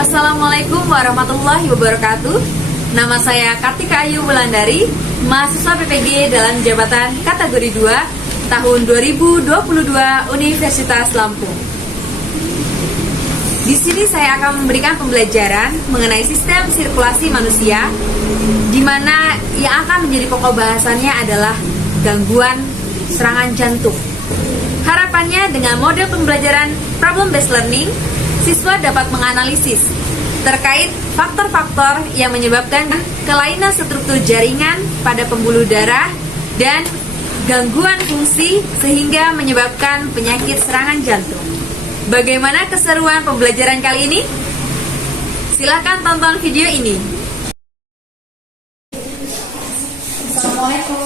Assalamualaikum warahmatullahi wabarakatuh. Nama saya Kartika Ayu Wulandari, mahasiswa PPG dalam jabatan kategori 2 tahun 2022 Universitas Lampung. Di sini saya akan memberikan pembelajaran mengenai sistem sirkulasi manusia, di mana yang akan menjadi pokok bahasannya adalah gangguan serangan jantung. Harapannya dengan model pembelajaran problem based learning, siswa dapat menganalisis terkait faktor-faktor yang menyebabkan kelainan struktur jaringan pada pembuluh darah dan gangguan fungsi sehingga menyebabkan penyakit serangan jantung. Bagaimana keseruan pembelajaran kali ini? Silakan tonton video ini. Assalamualaikum.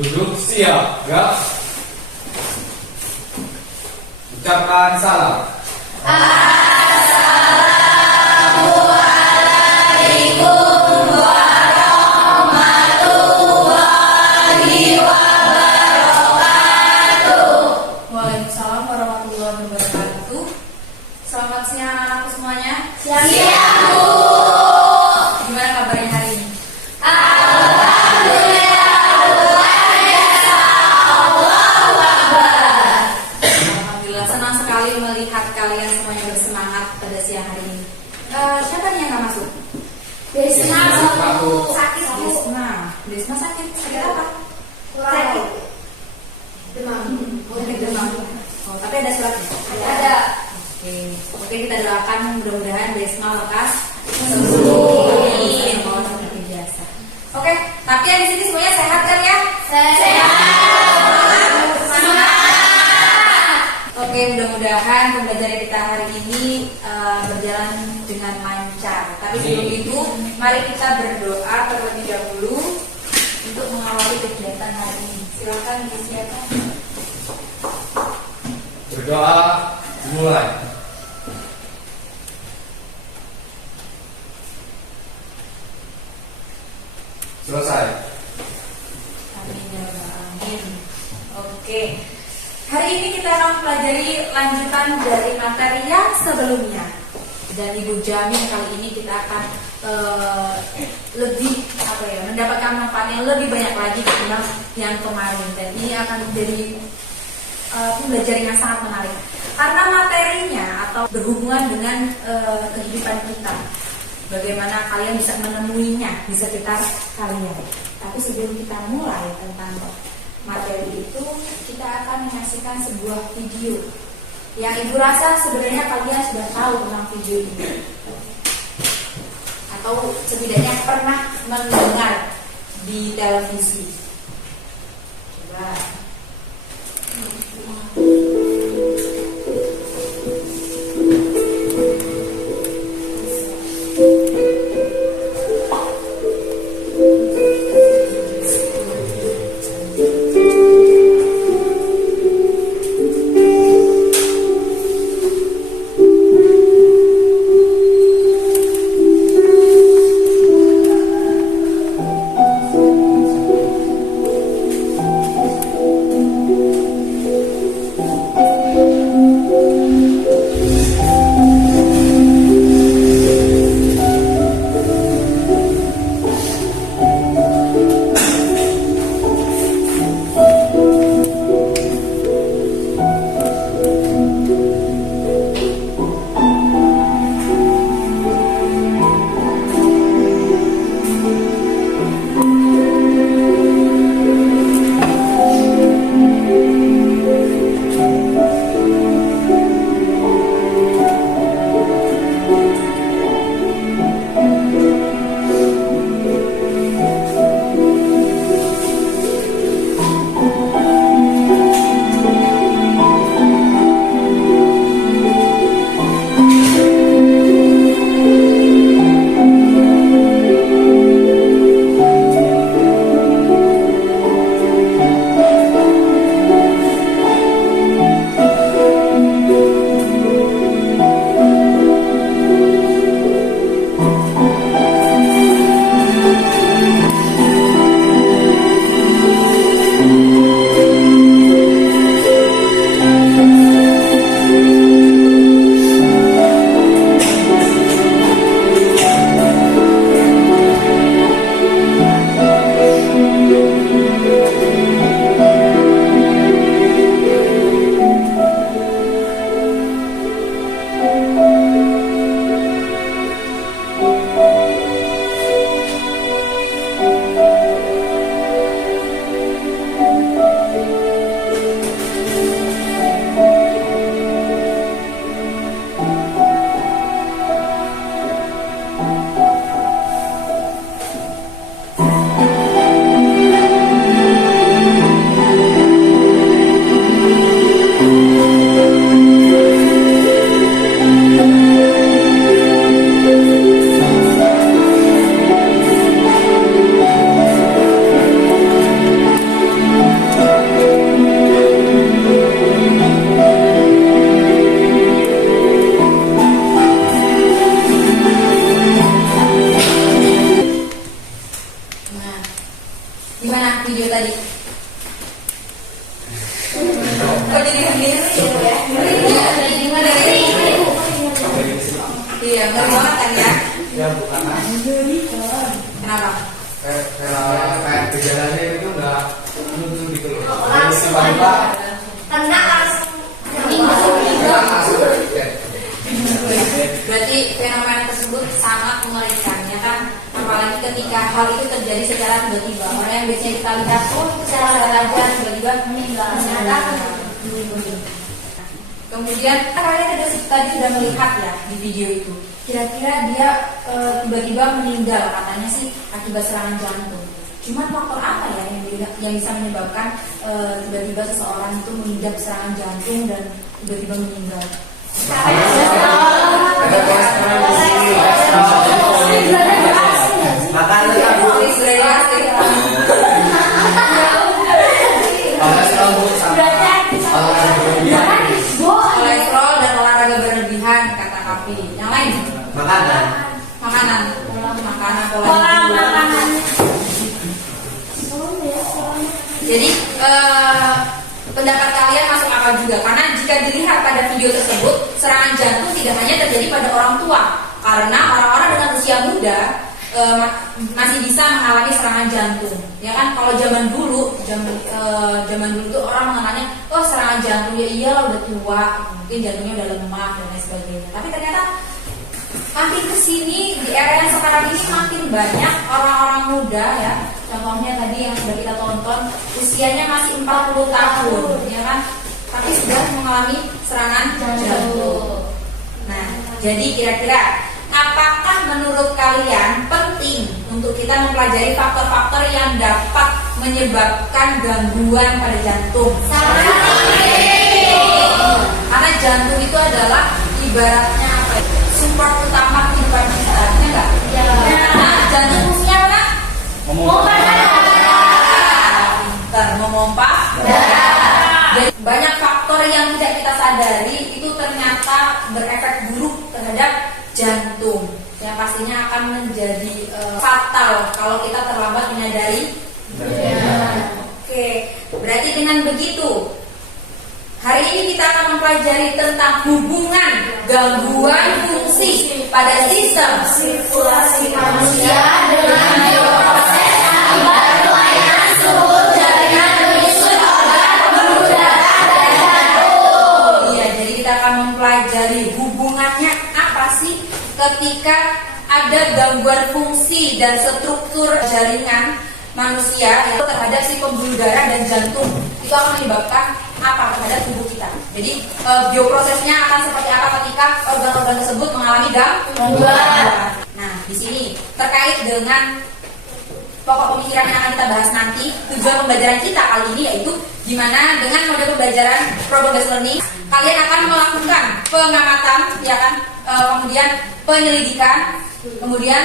Duduk siap, gerak. Ucapkan salam. Waalaikumsalam warahmatullahi wabarakatuh. Selamat siang anak-anakku semuanya. Siang. Gimana kabarnya hari ini? Alhamdulillah, senang sekali melihat kalian semuanya bersemangat pada siang hari ini. Siapa nih yang nggak masuk? Desna sakit. Desna sakit. Sakit apa? Sakit. Demam. Sakit demam. Oh, tapi ada suratnya? Ada. Oke, kita doakan mudah-mudahan Desma lekas sembuh. Amin. Mau seperti biasa. Oke, tapi yang di sini semuanya sehat kan ya? Sehat. Oke, mudah-mudahan pembelajaran kita hari ini berjalan dengan lancar. Tapi sebelum itu, mari kita berdoa terlebih dahulu untuk mengawali kegiatan hari ini. Silakan disiapkan. Berdoa dimulai. Selesai. Amin ya rabbal alamin. Oke. Hari ini kita akan mempelajari lanjutan dari materi yang sebelumnya. Dan Ibu jamin kali ini kita akan lebih mendapatkan manfaat yang lebih banyak lagi ketimbang yang kemarin. Dan ini akan menjadi pembelajaran yang sangat menarik karena materinya atau berhubungan dengan kehidupan kita. Bagaimana kalian bisa menemuinya di sekitar kalian. Tapi sebelum kita mulai tentang materi itu, kita akan menyaksikan sebuah video yang Ibu rasa sebenarnya kalian sudah tahu tentang video ini, atau setidaknya pernah mendengar di televisi. Coba. Gimana video tadi? Kok jadi begini sih ya? Iya, gimana dari? Iya, ngeri banget kan ya? Ya bukan. Kenapa? Kayak gejalanya itu nggak muncul gitu loh. Langsung Tiba-tiba kena langsung hilang langsung. Berarti fenomena tersebut sangat mengerikan ya kan? Apalagi ketika hal itu terjadi secara tiba-tiba. Orang yang biasanya kita lihat, oh secara sadar tiba-tiba meninggal. Kemudian kalian tadi sudah melihat ya di video itu. Kira-kira dia tiba-tiba meninggal, katanya sih akibat serangan jantung. Cuman faktor apa ya yang bisa menyebabkan tiba-tiba seseorang itu mengidap serangan jantung dan tiba-tiba meninggal? Kolesterol dan olahraga berlebihan, kata Kapi. Yang lain? Makanan. Makanan, pola makanannya. Jadi pendapat kalian masuk akal juga karena jika dilihat pada video tersebut serangan jantung tidak hanya terjadi pada orang tua karena orang-orang dengan usia muda masih bisa mengalami serangan jantung ya kan. Kalau zaman dulu tuh orang mengenalnya oh serangan jantung ya iyalah udah tua mungkin jantungnya udah lemah dan lain sebagainya, tapi ternyata makin kesini di era yang sekarang ini makin banyak orang-orang muda ya. Contohnya tadi yang sudah kita tonton usianya masih 40 tahun ya kan, tapi sudah mengalami serangan jantung. Nah, jadi kira-kira apakah menurut kalian penting untuk kita mempelajari faktor-faktor yang dapat menyebabkan gangguan pada jantung? Karena jantung itu adalah ibaratnya apa? Support utama kehidupan kita, ya enggak? Ya. Nah, jantung fungsinya apa? Memompa darah. Jadi banyak faktor yang tidak kita sadari itu ternyata berefek buruk terhadap jantung yang pastinya akan menjadi fatal kalau kita terlambat menyadari. Oke, berarti dengan begitu hari ini kita akan mempelajari tentang hubungan gangguan fungsi pada sistem Sirkulasi manusia dengan bioproses akibat kelainan struktur jaringan penyusun organ pembuluh darah dan jantung. Iya, jadi kita akan mempelajari hubungannya apa sih ketika ada gangguan fungsi dan struktur jaringan manusia yang terhadap si pembuluh darah dan jantung. Itu akan menyebabkan apa terhadap tubuh kita. Jadi bioprosesnya akan seperti apa ketika organ-organ tersebut mengalami gangguan. Nah, di sini terkait dengan pokok pemikiran yang akan kita bahas nanti, tujuan pembelajaran kita kali ini yaitu gimana dengan model pembelajaran problem based learning kalian akan melakukan pengamatan ya kan, kemudian penyelidikan, kemudian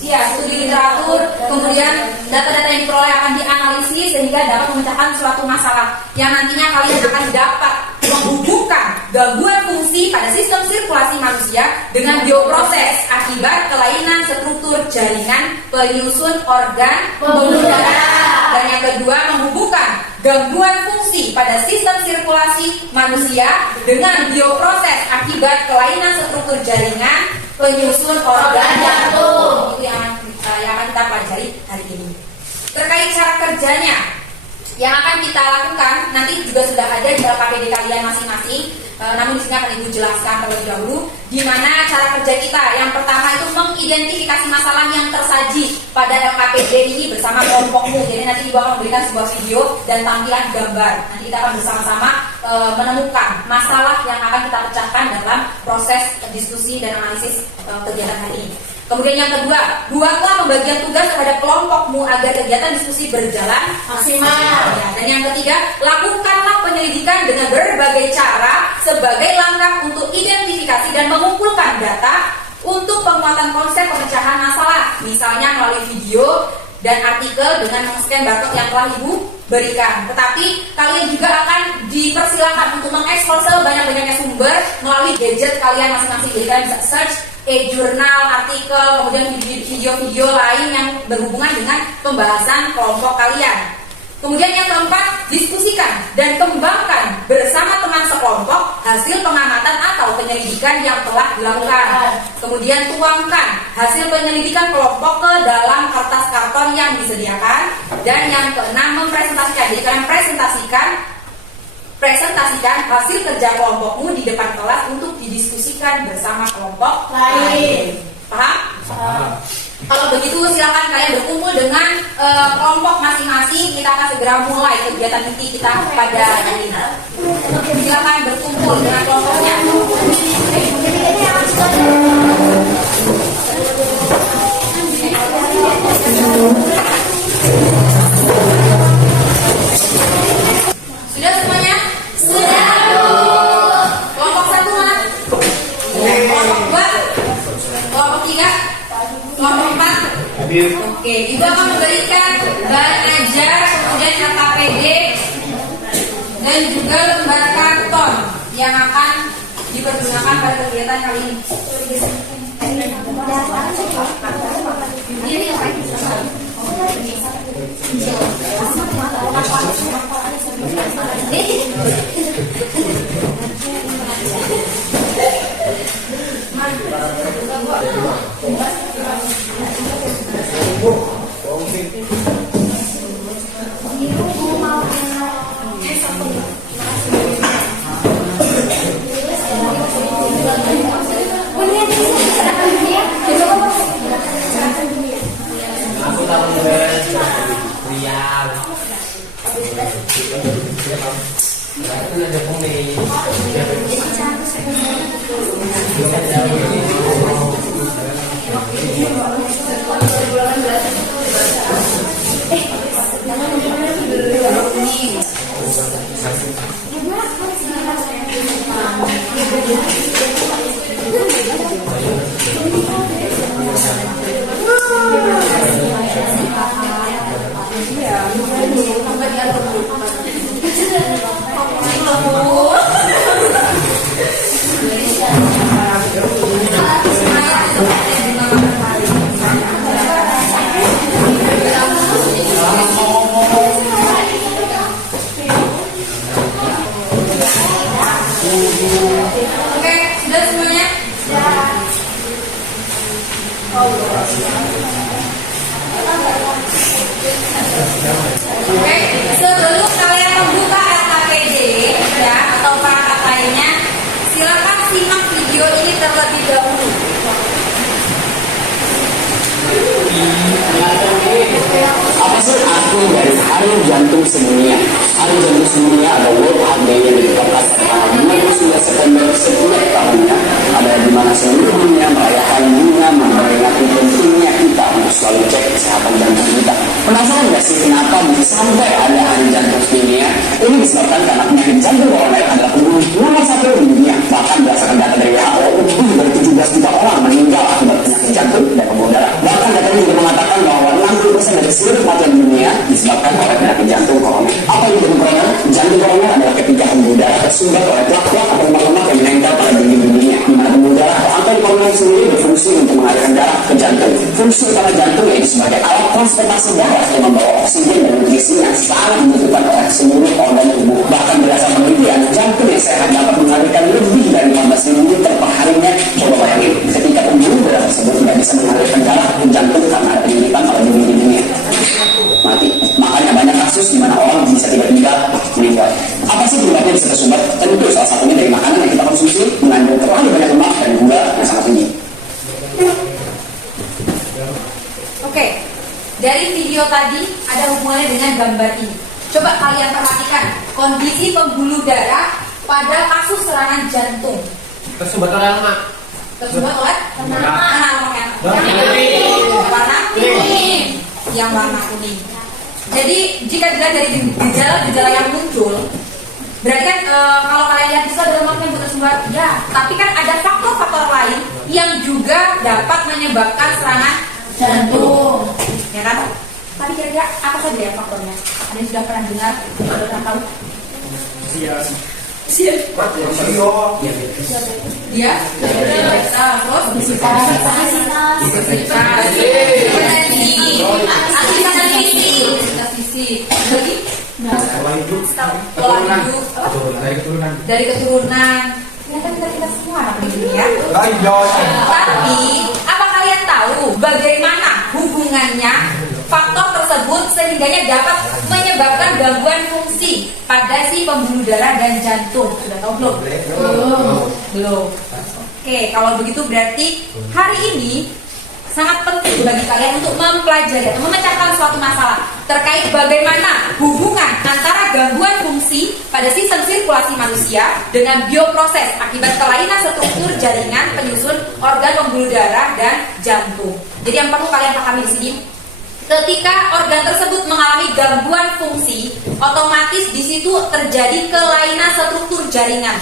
studi literatur, kemudian data-data yang diperoleh akan dianalisis sehingga dapat memecahkan suatu masalah yang nantinya kalian akan dapat menghubungkan gangguan fungsi pada sistem sirkulasi manusia dengan bioproses akibat kelainan struktur jaringan penyusun organ pembuluh darah. Dan yang kedua, menghubungkan gangguan fungsi pada sistem sirkulasi manusia dengan bioproses akibat kelainan struktur jaringan penyusun organ jantung. Itu yang akan kita pelajari hari ini. Terkait cara kerjanya yang akan kita lakukan nanti juga sudah ada di LKPD kalian masing-masing. Namun di sini akan Ibu jelaskan terlebih dahulu di mana cara kerja kita. Yang pertama itu mengidentifikasi masalah yang tersaji pada LKPD ini bersama kelompokmu. Jadi nanti Ibu akan memberikan sebuah video dan tampilan gambar. Nanti kita akan bersama-sama menemukan masalah yang akan kita pecahkan dalam proses diskusi dan analisis kegiatan hari ini. Kemudian yang kedua, buatlah pembagian tugas terhadap kelompokmu agar kegiatan diskusi berjalan maksimal. Dan yang ketiga, lakukanlah penyelidikan dengan berbagai cara sebagai langkah untuk identifikasi dan mengumpulkan data untuk penguatan konsep pemecahan masalah. Misalnya melalui video dan artikel dengan men-scan barcode yang telah Ibu berikan. Tetapi kalian juga akan dipersilakan untuk mengeksplor sebanyak-banyaknya sumber melalui gadget kalian masing-masing. Jadi kalian bisa search e-jurnal, artikel, kemudian video-video lain yang berhubungan dengan pembahasan kelompok kalian. Kemudian yang keempat, diskusikan dan kembangkan bersama teman sekelompok hasil pengamatan atau penyelidikan yang telah dilakukan. Kemudian tuangkan hasil penyelidikan kelompok ke dalam kertas karton yang disediakan. Dan yang keenam, mempresentasikan. Jadi kalian presentasikan hasil kerja kelompokmu di depan kelas untuk didiskusikan bersama kelompok lain. Paham? Kalau begitu silakan kalian berkumpul dengan kelompok masing-masing. Kita akan segera mulai kegiatan inti kita pada hari ini. Silakan berkumpul dengan kelompoknya. Sudah semuanya? Sudah. Kelompok 1 mana? Kelompok 2? Kelompok 3? Kelompok 4? Oke, Ibu akan memberikan bahan ajar, kemudian KKPD dan juga lembar karton yang akan dipergunakan pada kegiatan kali ini. Oke, sudah semuanya? Oke, sebelum kalian membuka LKPD ya atau perangkat lainnya, silakan simak video ini terlebih dahulu. Apa sih arti dari Hari Jantung Sedunia? Hari Jantung Sedunia adalah World Heart Day yang ditetapkan tanggal 29 September setiap tahunnya. Ada di mana seluruh dunia merayakan dunia memperingati pentingnya kita untuk selalu cek kesehatan jantung kita. Penasaran nggak sih kenapa bisa sampai ada Hari Jantung Sedunia? Ini disebabkan karena penyakit jantung koroner adalah pembunuh nomor 1 di dunia. Bahkan berdasarkan data dari WHO, lebih dari 17 juta orang meninggal akibat penyakit jantung dan pembuluh darah. Bahkan datanya juga mengatakan bahwa 60% dari seluruh kematian di dunia disebabkan oleh penyakit jantung koroner. Apa yang jantung koroner? Jantung koroner adalah ketika pembuluh darah tersumbat oleh plak-plak atau lemak-lemak yang menempel pada dinding-dindingnya, di mana pembuluh darah atau arteri koroner sendiri berfungsi untuk mengalirkan darah ke jantung. Fungsi utama jantung yaitu sebagai alat transportasi darah yang membawa oksigen dan nutrisi yang sangat dibutuhkan oleh seluruh organ tubuh. Bahkan berdasarkan penelitian, jantung yang sehat dapat mengalirkan lebih dari 15.000 liter per harinya. Coba bayangin, ketika pembuluh darah tersebut tidak bisa mengalirkan darah ke jantung karena ada penyimpitan pada dinding-dindingnya, mati. Makanya banyak kasus di mana orang bisa tiba-tiba meninggal. Apa sih penyebabnya bisa tersumbat? Tentu salah satunya dari makanan yang kita konsumsi mengandung terlalu banyak lemak dan gula yang sangat tinggi. Oke, dari video tadi ada hubungannya dengan gambar ini. Coba kalian perhatikan kondisi pembuluh darah pada kasus serangan jantung. Tersumbat oleh lemak. Tersumbat oleh Lemak. mana lemaknya? Warna kuning. Warna kuning. Yang warna kuning. Jadi jika dilihat dari gejala-gejala yang muncul, berarti kan kalau kalian lihat bisa ada lemak yang tersumbat, ya. Tapi kan ada faktor-faktor lain yang juga dapat menyebabkan serangan jantung, ya kan? Tapi kira-kira apa saja ya faktornya? Ada yang sudah pernah dengar? Sudah pernah tahu? Dia terus pola hidup dari keturunan. Ternyata kita semua anak begini ya. Tapi apa kalian tahu bagaimana hubungannya faktor tersebut sehingganya dapat menyebabkan gangguan fungsi pada si pembuluh darah dan jantung? Sudah tahu belum? Belum. Oke, kalau begitu berarti hari ini sangat penting bagi kalian untuk mempelajari atau memecahkan suatu masalah terkait bagaimana hubungan antara gangguan fungsi pada sistem sirkulasi manusia dengan bioproses akibat kelainan struktur jaringan penyusun organ pembuluh darah dan jantung. Jadi yang perlu kalian pahami di sini, ketika organ tersebut mengalami gangguan fungsi, otomatis di situ terjadi kelainan struktur jaringan.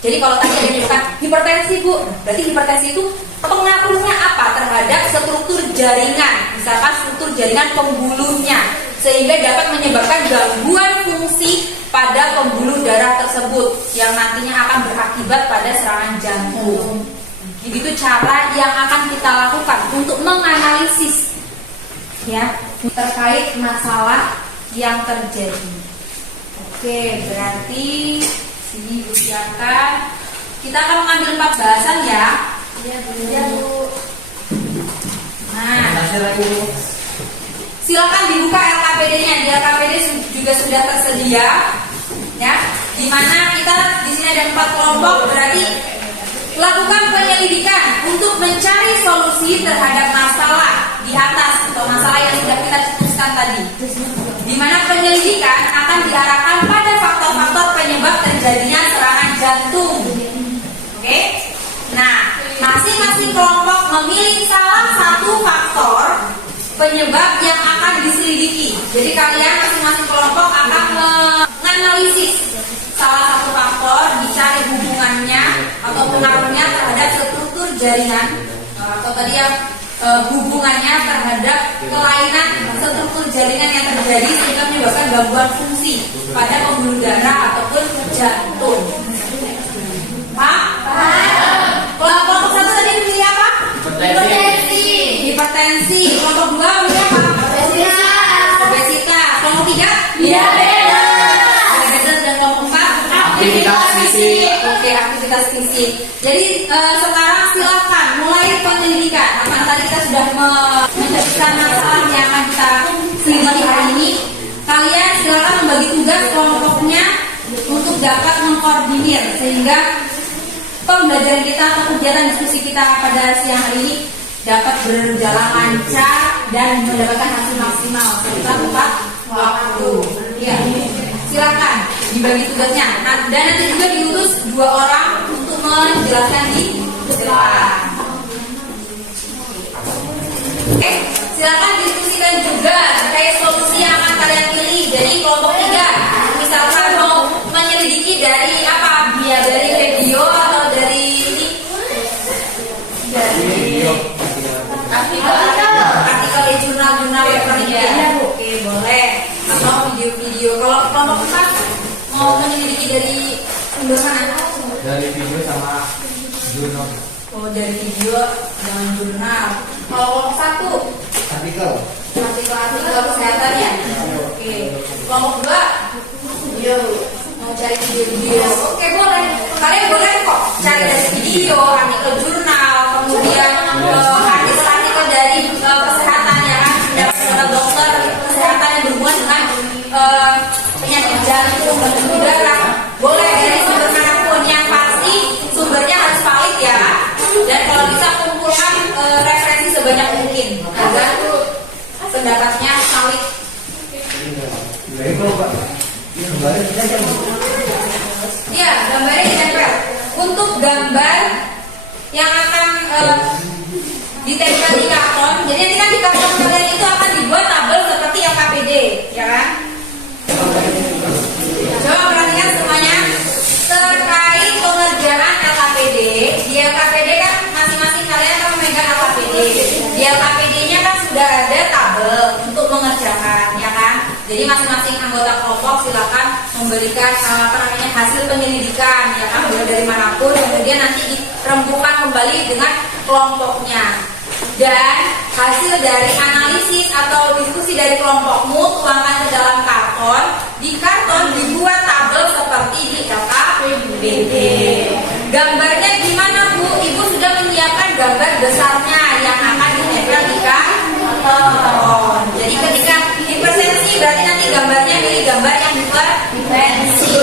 Jadi kalau tadi ada menyebutkan hipertensi, Bu, berarti hipertensi itu pengaruhnya apa terhadap struktur jaringan, misalkan struktur jaringan pembuluhnya, sehingga dapat menyebabkan gangguan fungsi pada pembuluh darah tersebut yang nantinya akan berakibat pada serangan jantung. Begitu cara yang akan kita lakukan untuk menganalisis ya terkait masalah yang terjadi. Oke, berarti sini Bu siapkan. Kita akan mengambil 4 bahasan ya. Iya Bu. Nah, silakan dibuka LKPD-nya. Di LKPD juga sudah tersedia, ya. Dimana kita di sini ada 4 kelompok, berarti lakukan penyelidikan untuk mencari solusi terhadap masalah di atas atau masalah yang sudah kita cetuskan tadi. Di mana penyelidikan akan diarahkan pada faktor-faktor penyebab terjadinya serangan jantung. Oke? Nah, masing-masing kelompok memilih salah satu faktor penyebab yang akan diselidiki. Jadi kalian masing-masing kelompok akan menganalisis salah satu faktor, dicari hubungannya atau pengaruhnya terhadap struktur jaringan atau tadi yang hubungannya terhadap kelainan struktur jaringan yang terjadi sehingga menyebabkan gangguan fungsi pada pembuluh darah ataupun jantung. Paham? Kelompok 1 tadi memilih apa? Hipertensi. Kelompok 2 memilih apa? Obesitas. Kelompok 3? Diabetes. Dan kelompok 4? Aktivitas fisik. Oke, aktivitas fisik. Jadi sekarang silakan mulai penyelidikan. Karena tadi kita sudah menjelaskan masalah yang akan kita selidiki hari ini. Kalian silakan membagi tugas kelompoknya untuk dapat mengkoordinir sehingga pembelajaran kita atau kegiatan diskusi kita pada siang hari ini dapat berjalan lancar dan mendapatkan hasil maksimal serta tepat waktu. Ya, silakan dibagi tugasnya. Dan nanti juga diutus 2 orang untuk menjelaskan di depan. Oke, silakan diskusikan juga terkait solusi yang akan kalian pilih. Jadi kelompok 3, misalkan mau menyelidiki dari apa? Dari video atau dari ini? Dari artikel di jurnal-jurnal elektronik ya. Oke, boleh. Atau video-video. Kalau kelompok 4 mau menyelidiki dari sumber mana? Dari video sama jurnal. Oh, dari video dan jurnal. Kalau kelompok 1 Artikel kesehatan ya. Oke. Kelompok 2 mau cari video. Oke, boleh. Kalian boleh kok cari dari video, artikel jurnal, kemudian artikel dari kesehatan ya kan, dari dokter kesehatan yang berhubungan dengan penyakit jantung dan pembuluh darah. Boleh dari sumber manapun, yang pasti sumbernya harus valid ya. Dan kalau bisa kumpulkan referensi sebanyak mungkin agar pendapatnya valid. Ya, gambarnya ditempel. Untuk gambar yang akan ditempel di karton, jadi nanti kan di karton kalian itu akan dibuat tabel seperti LKPD, ya kan? Coba perhatikan semuanya terkait pengerjaan LKPD. Di LKPD kan masing-masing kalian akan memegang LKPD. Di LKPD-nya kan sudah ada tabel untuk mengerjakan, ya kan? Jadi masing-masing anggota kelompok silakan memberikan hasil penyelidikan ya kan, dari manapun, kemudian nanti dirembukan kembali dengan kelompoknya. Dan hasil dari analisis atau diskusi dari kelompokmu tuangkan ke dalam karton. Di karton dibuat tabel seperti di LKPD. Gambarnya gimana Bu? Ibu sudah menyiapkan gambar besarnya yang akan ditempel di karton. Jadi ketika dipresensi berarti nanti gambarnya pilih gambar yang dipresensi.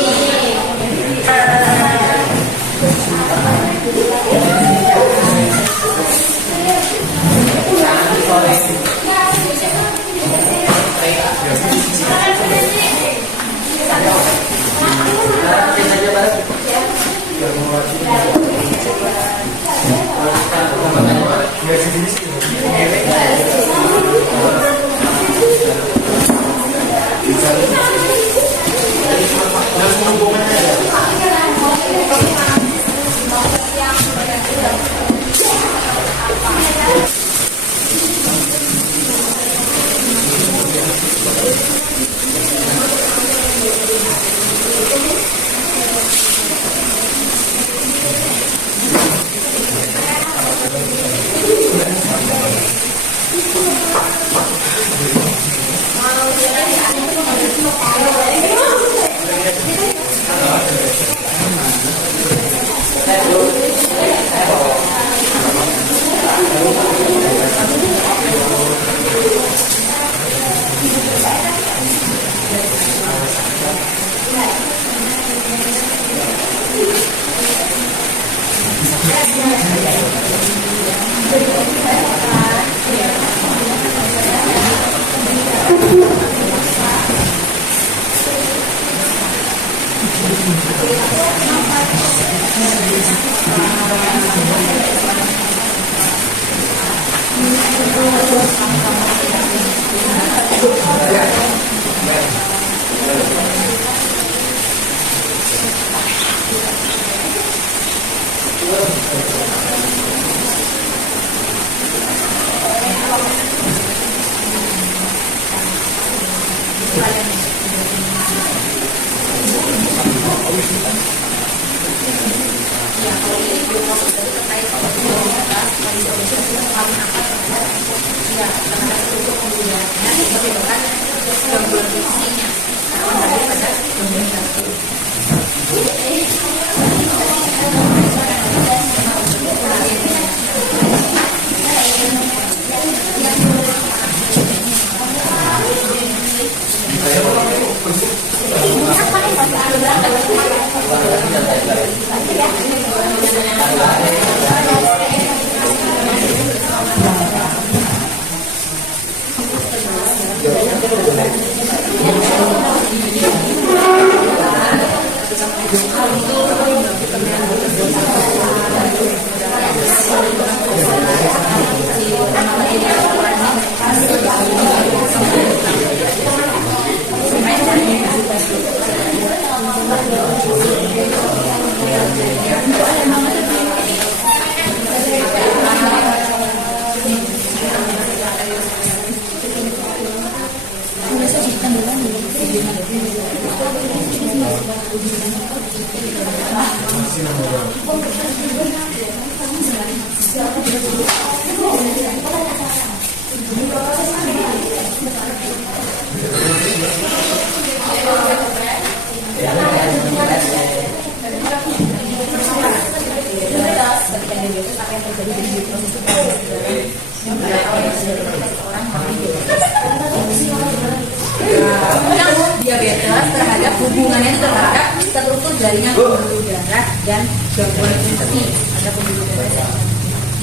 Diabetes terhadap hubungannya itu terhadap struktur jaringan pembuluh darah dan gangguan infeksi pada pembuluh darah.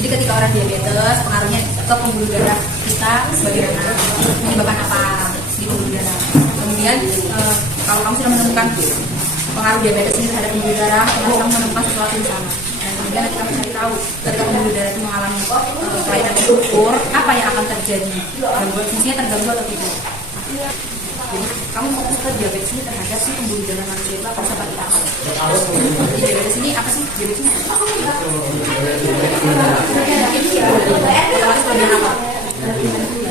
Jadi ketika orang diabetes, pengaruhnya ke pembuluh darah kita bagaimana, menyebabkan apa di pembuluh darah. Kemudian kalau kamu sudah menemukan pengaruh diabetes ini terhadap pembuluh darah, kamu menemukan sesuatu yang sama. Dan kemudian nanti kamu cari tahu ketika pembuluh darah itu mengalami kelainan struktur, apa yang akan terjadi, gangguan fungsinya terganggu atau tidak. Jadi kamu fokus ke diabetes ini terhadap si pembuluh darah manusia itu apa seperti apa? Diabetes ini apa sih? Diabetes ini apa? Kelebihan apa?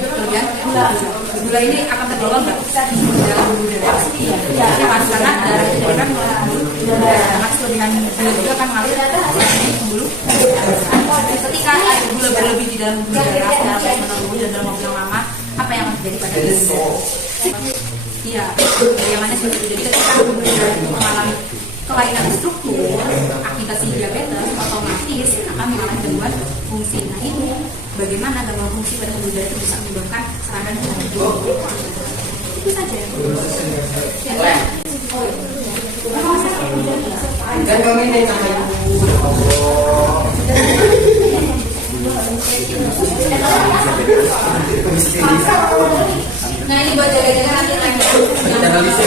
Kelebihan gula ini akan terbawa nggak dalam udara? Ya, karena darah kita kan masuk dengan gula juga kan mengalir di pembuluh. Ketika ada gula berlebih di dalam darah dalam menunggu dan dalam waktu yang lama, apa yang akan terjadi pada diri? Iya, bagaimana sih? Jadi ketika pembuluh darah itu mengalami kelainan struktur akibat si diabetes, otomatis akan mengalami gangguan fungsi. Nah ini bagaimana gangguan fungsi pada pembuluh darah itu bisa menyebabkan serangan jantung. Itu saja. Dan kami ini Nah ini buat jaga-jaga nanti lempar gambar.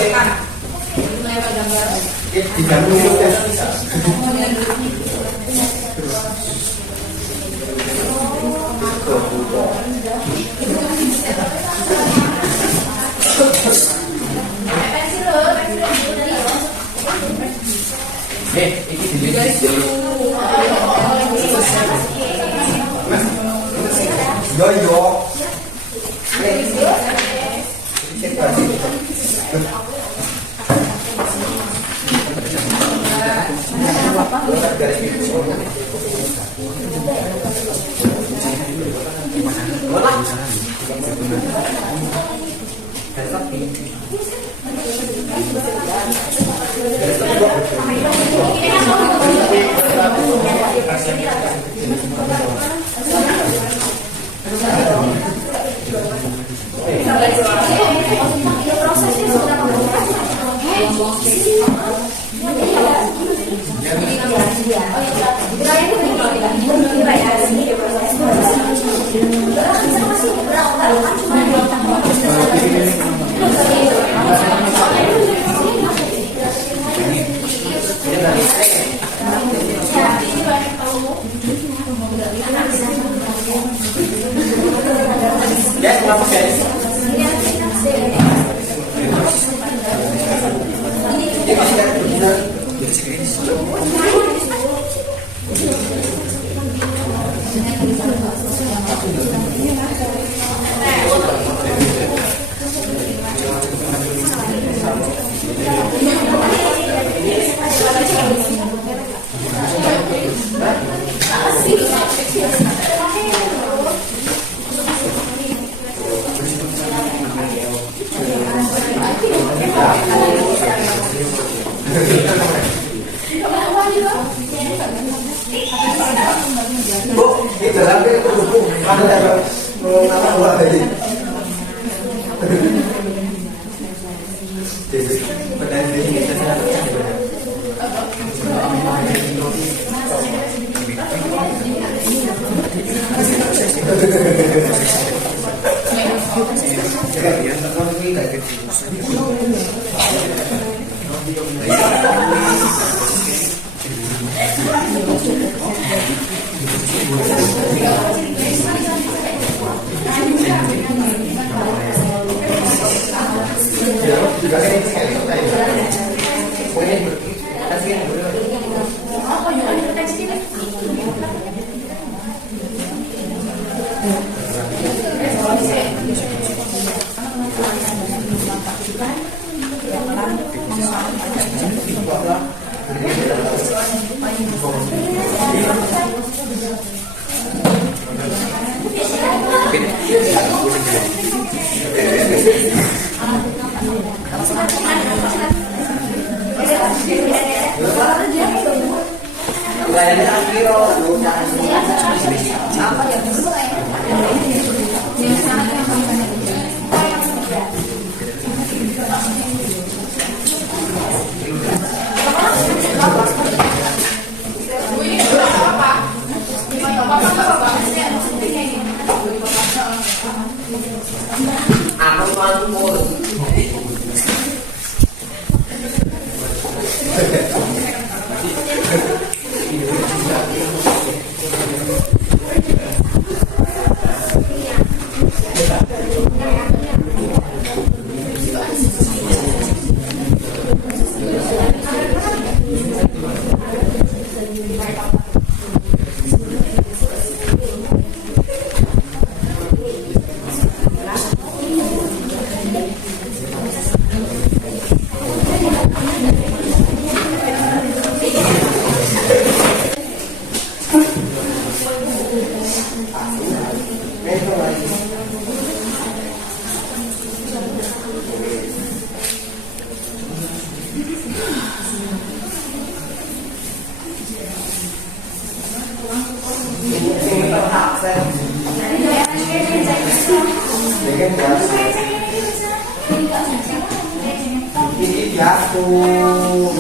jatuh.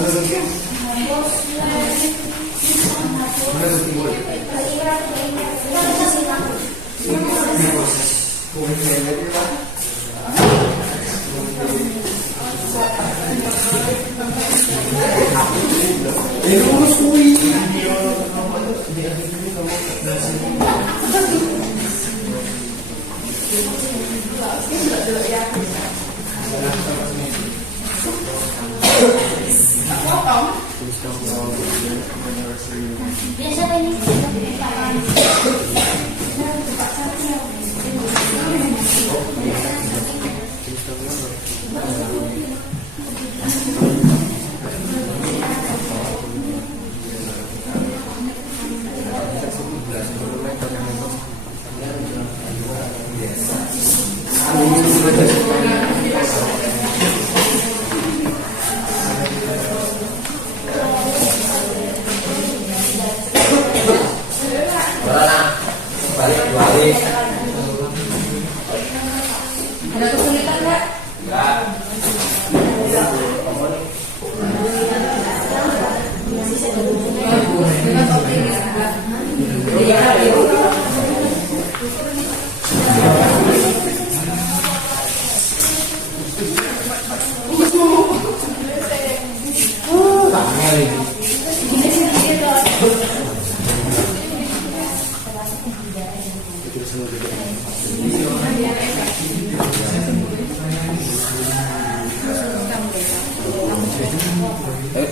Menurut timbul. Balik. Ada kesulitan nggak? Enggak. Dengan optimis juga. Iya.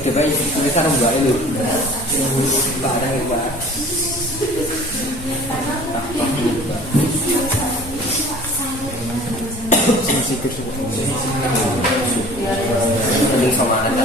Coba tulisan enggak itu. Barang itu. Sikit sama ada.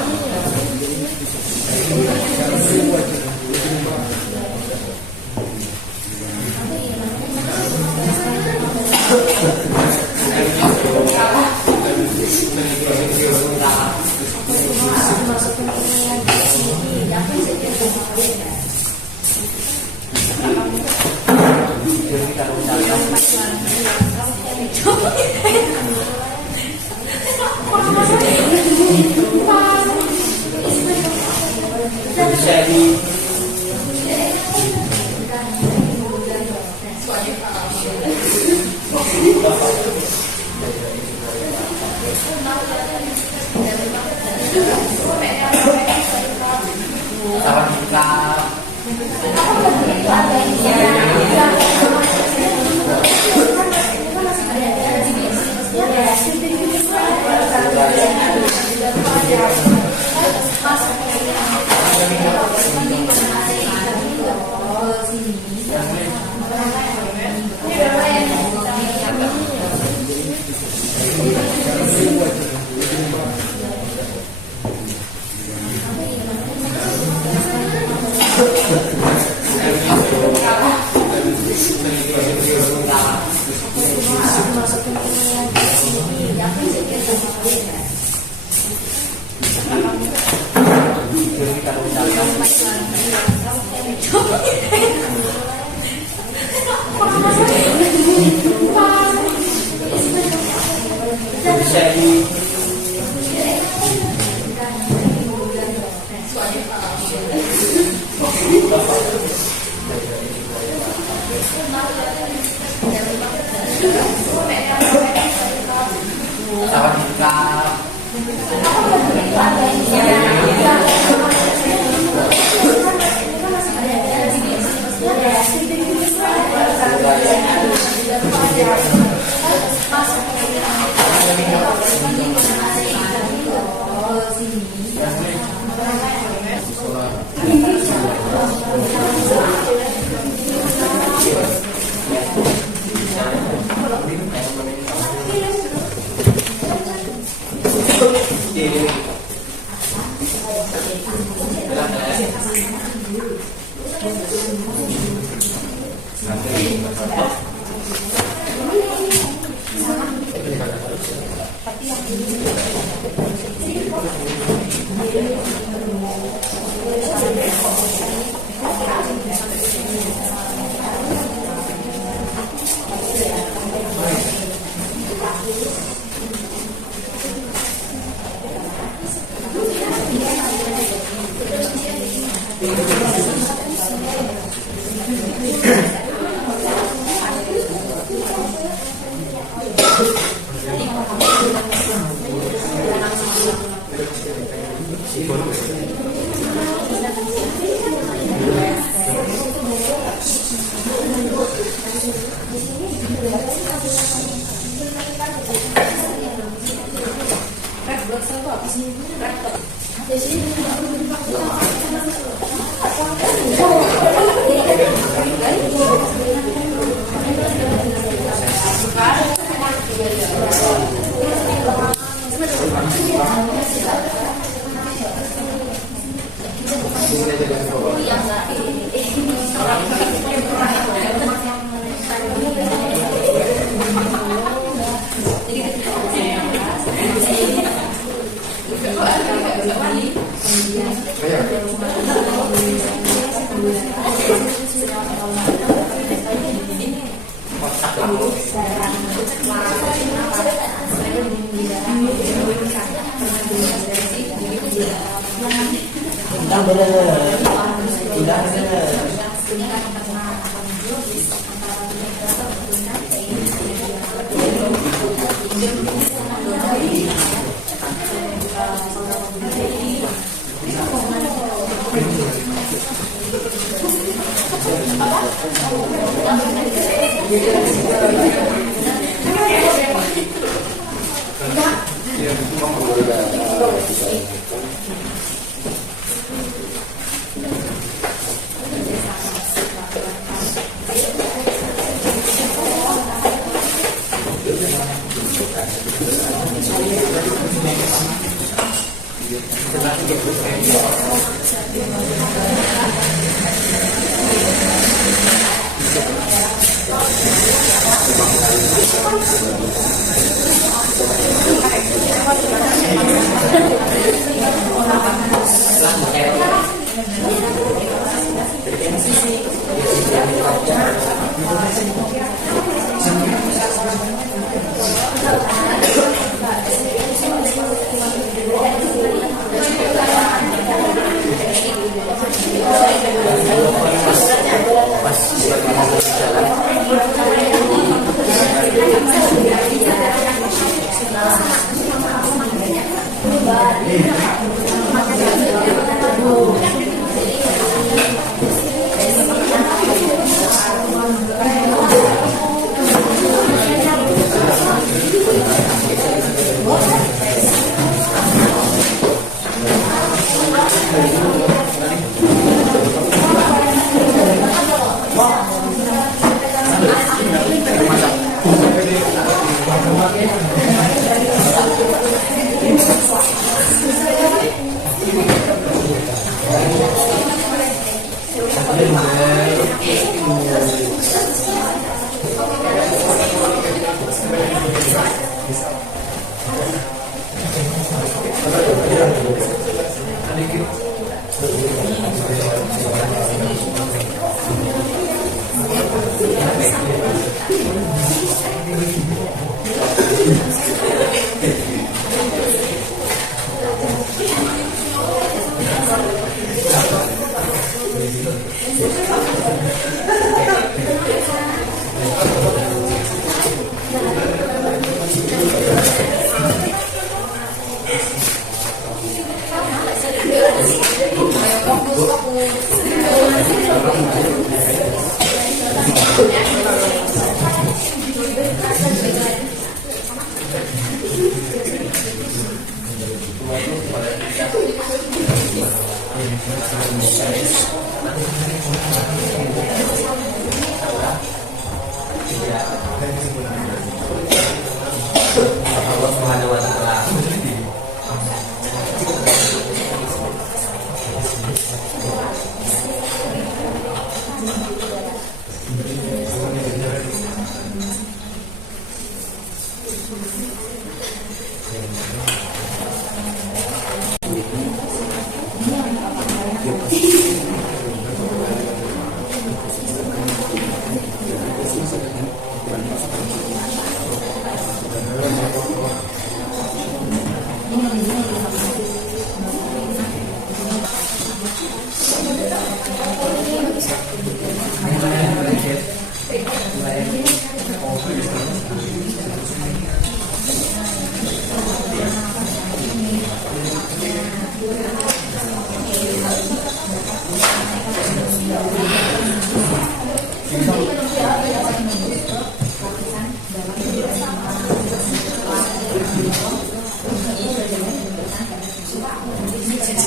Oke,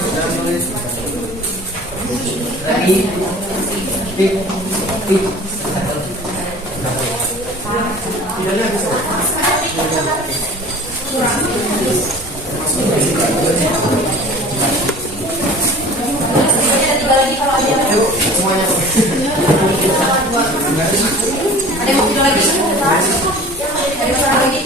sudah nulis. Ready? Pick. Semuanya. Ada yang mau video lagi? Ada masalah lagi?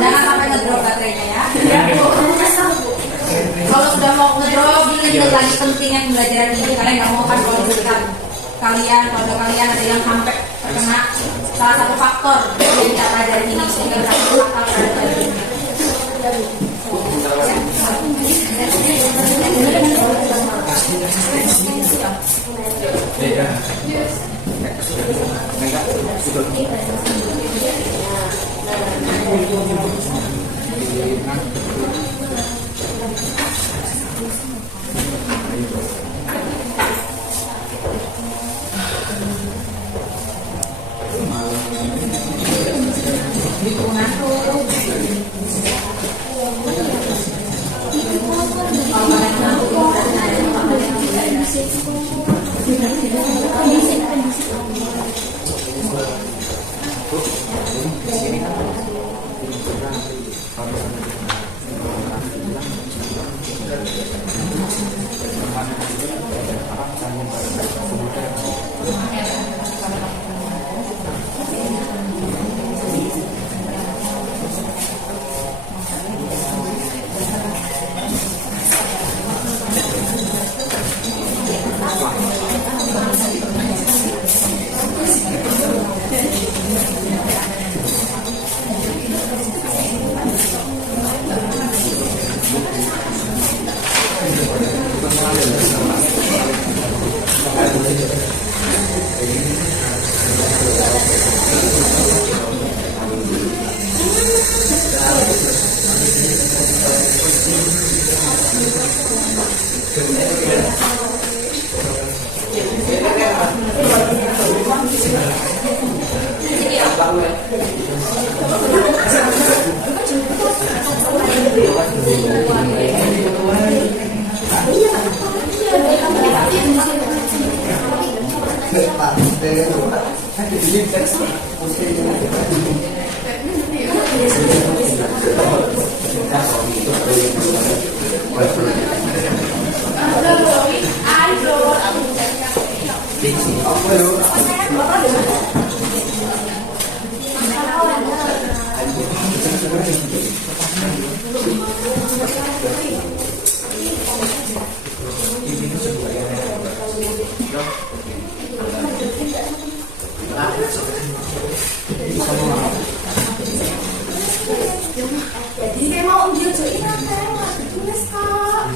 Jangan sampai ngedrop baterainya ya. Kalau sudah mau ngedrop, ingat lagi pentingnya pembelajaran ini. Kalian nggak mau kan kalau misalkan keluarga kalian ada yang sampai terkena salah satu faktor yang kita pelajari ini sehingga satu faktor terhadap ini. Pak, Jadi saya mau jodohin apa? Tulis kok.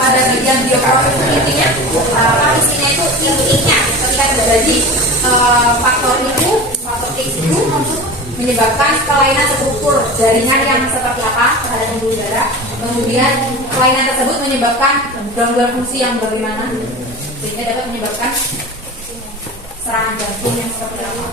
Pada bagian bioproses intinya isinya itu intinya ketika terjadi faktor X itu menyebabkan kelainan struktur jaringan yang seperti apa terhadap pembuluh darah. Kemudian kelainan tersebut menyebabkan gangguan fungsi yang bagaimana sehingga dapat menyebabkan serangan jantung yang seperti apa.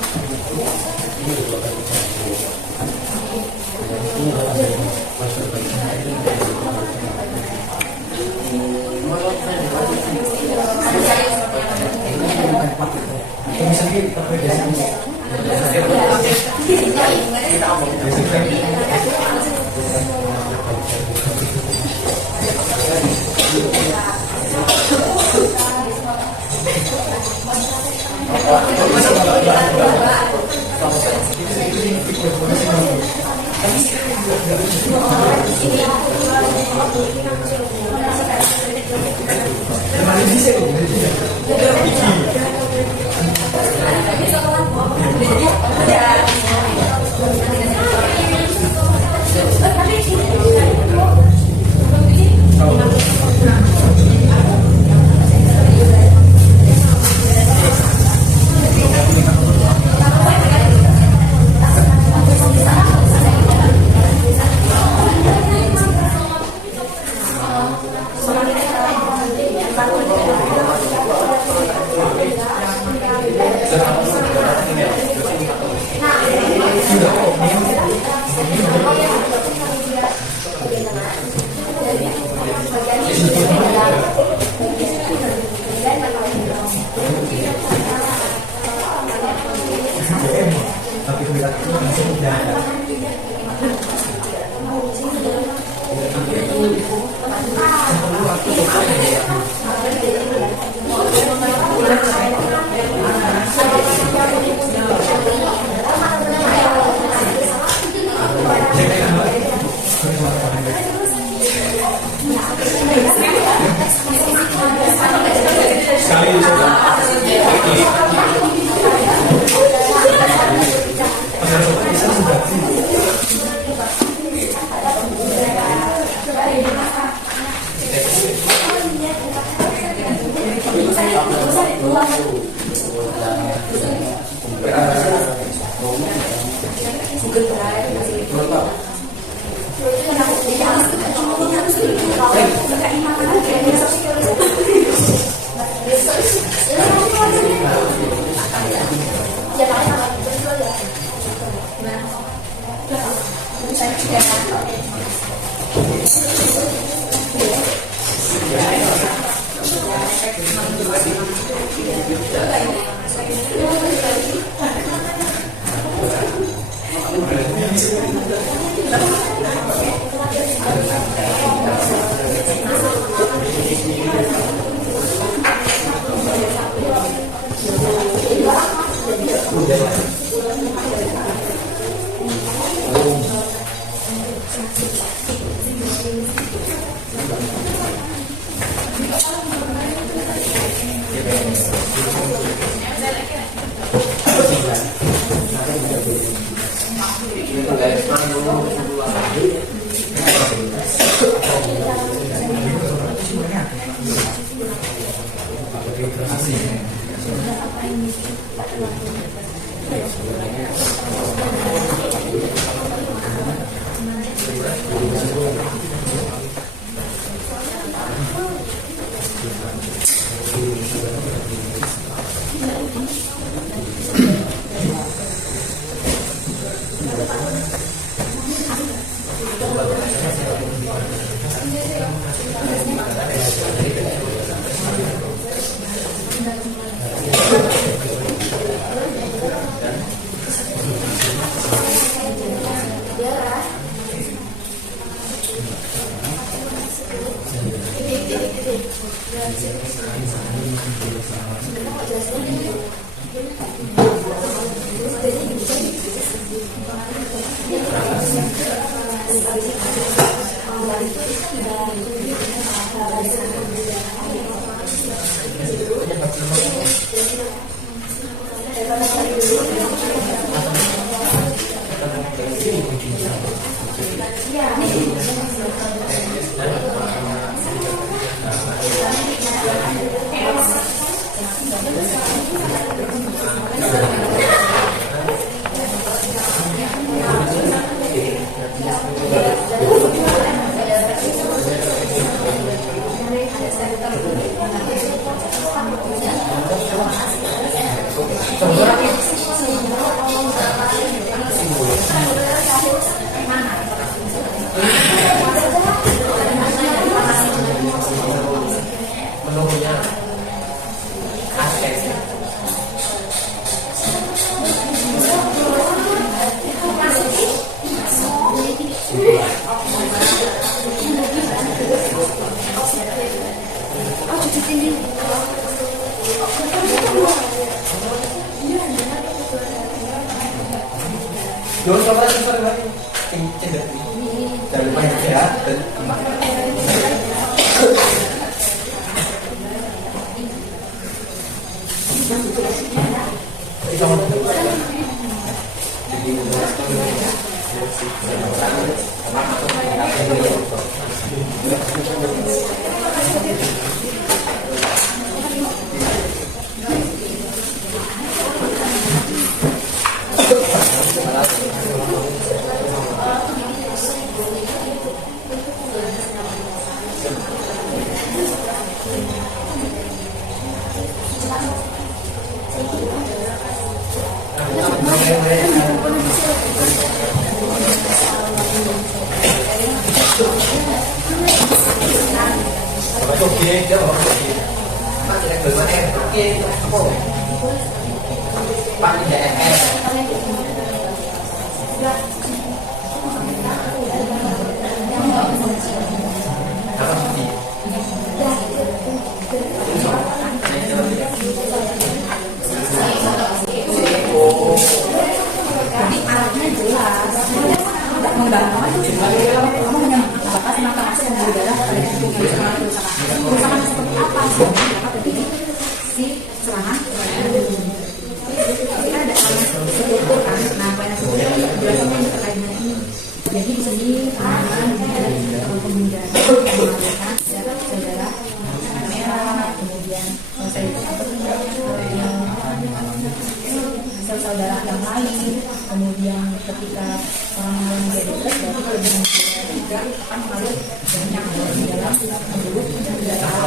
Jangan coba cendek. Jangan lupa ya. Jadi di sini kemudian saudara merah, kemudian saudara yang lain, kemudian ketika orang lain menjadi terus berarti kelebihan juga akan mengalir banyak di dalam tubuh darah.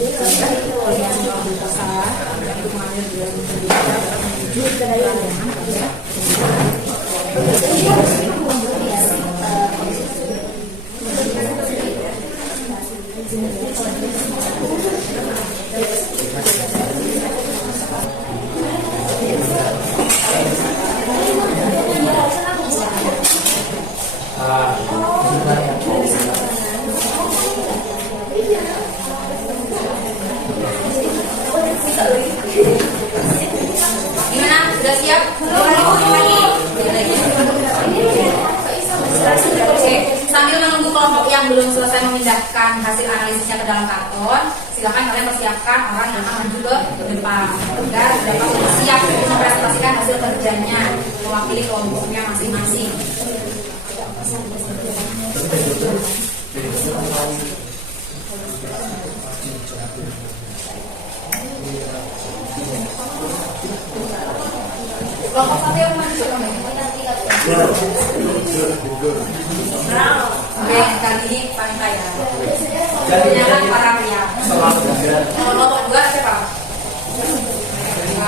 Kalau yang lebih besar itu mengalir di dalam tubuh menuju ke daya jangan Gimana? Sudah siap? Oke, sambil menunggu kelompok yang belum selesai memindahkan hasil analisisnya ke dalam karton, silakan kalian persiapkan orang yang akan maju ke depan agar dapat siap mempresentasikan hasil kerjanya mewakili kelompoknya masing-masing. Kelompok satu yang maju. Oke, kali ini wanita ya. Kebanyakan para pria. Kelompok dua siapa?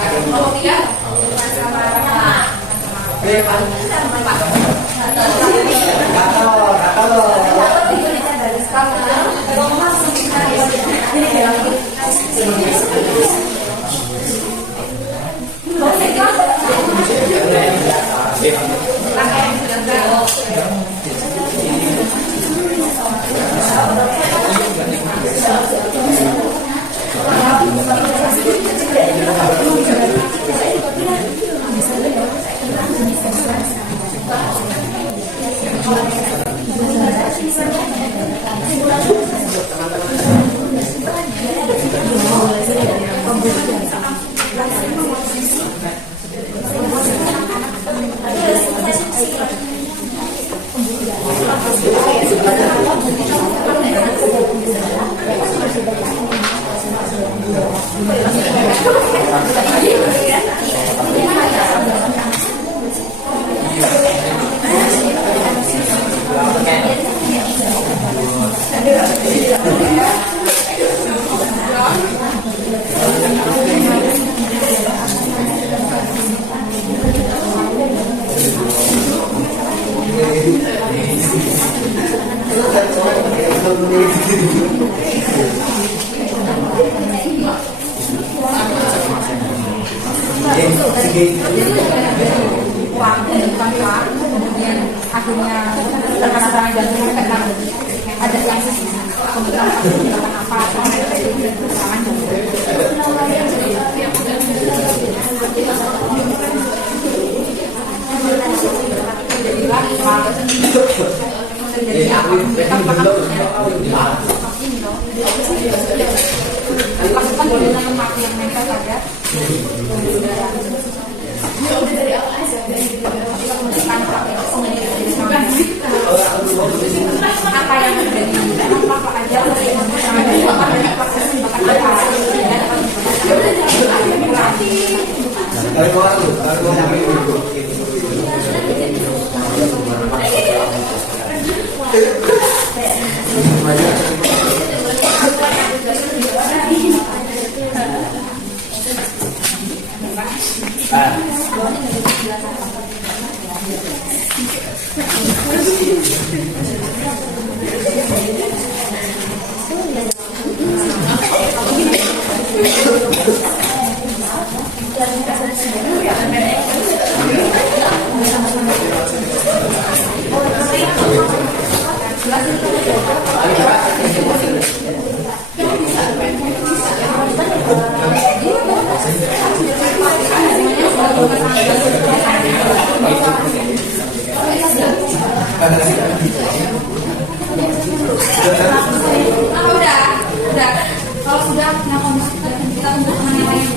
Kelompok tiga? Sama Kemudian akhirnya terkena serangan jantung tekan ada yang kemudian apa serangan lakukan dengan tempat yang nempel pada apa yang terjadi apa aja udah kalau sudah kita untuk yang lain.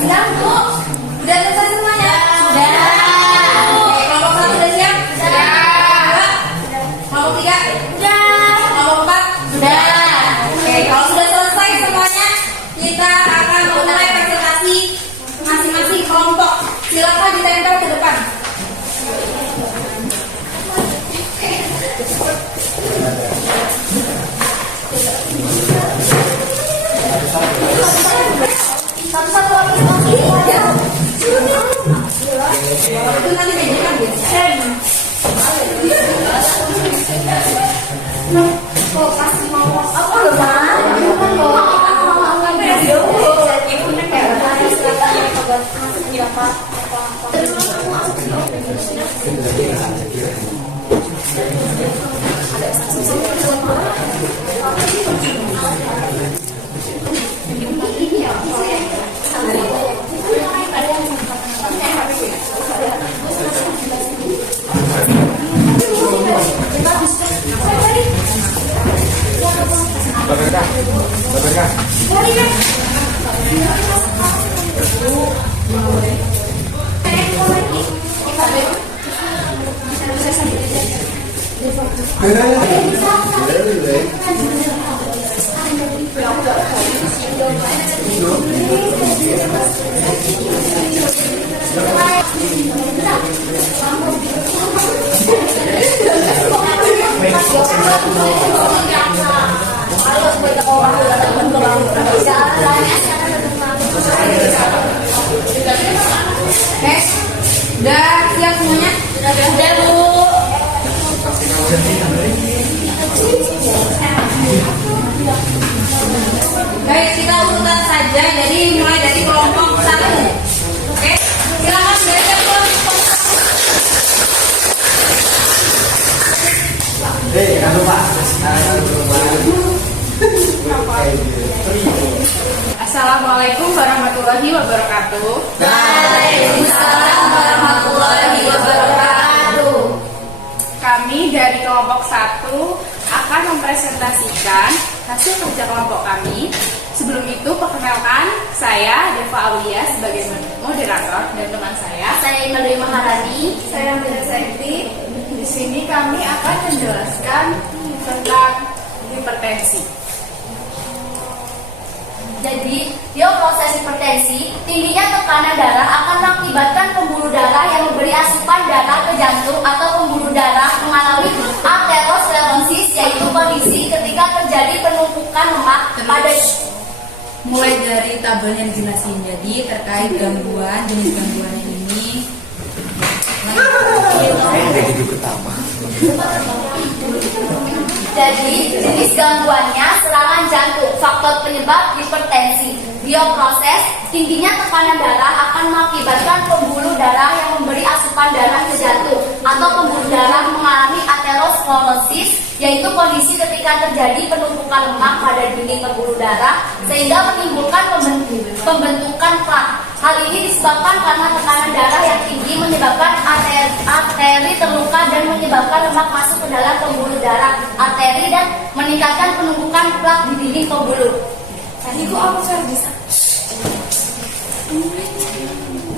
Sudah, Bu? Sudah selesai semuanya? Sudah. Oke, kelompok 1 sudah siap? Sudah. Kelompok 3? Sudah. Kelompok 4? Sudah. Oke, kalau sudah selesai semuanya, kita akan mulai presentasi masing-masing kelompok. Silakan ditempel ke depan. Baik, kita urutan saja. Jadi mulai dari kelompok 1. Oke, silakan belajar kelompok 1. Jangan lupa. Assalamualaikum warahmatullahi wabarakatuh. Waalaikumsalam warahmatullahi wabarakatuh. Kami dari kelompok 1 akan mempresentasikan hasil kerja kelompok kami. Sebelum itu, perkenalkan saya Deva Aulia sebagai moderator dan teman saya Imelda Maharani. Saya Amira Saiti. Di sini kami akan menjelaskan tentang hipertensi. Jadi, proses hipertensi, tingginya tekanan darah akan mengakibatkan pembuluh darah yang memberi asupan darah ke jantung atau pembuluh darah mengalami aterosklerosis, yaitu kondisi ketika terjadi penumpukan lemak pada Mulai dari tabelnya dijelasin. Jadi terkait gangguan, jenis gangguan ini. Jadi, jenis gangguannya serangan jantung, faktor penyebab hipertensi, bioproses, tingginya tekanan darah akan mengakibatkan pembuluh darah yang memberi asupan darah ke jantung atau pembuluh darah mengalami aterosklerosis, yaitu kondisi ketika terjadi penumpukan lemak pada dinding pembuluh darah sehingga menimbulkan pembentukan plak. Hal ini disebabkan karena tekanan darah yang tinggi menyebabkan arteri terluka dan menyebabkan lemak masuk ke dalam pembuluh darah arteri dan meningkatkan penumpukan plak di dinding pembuluh.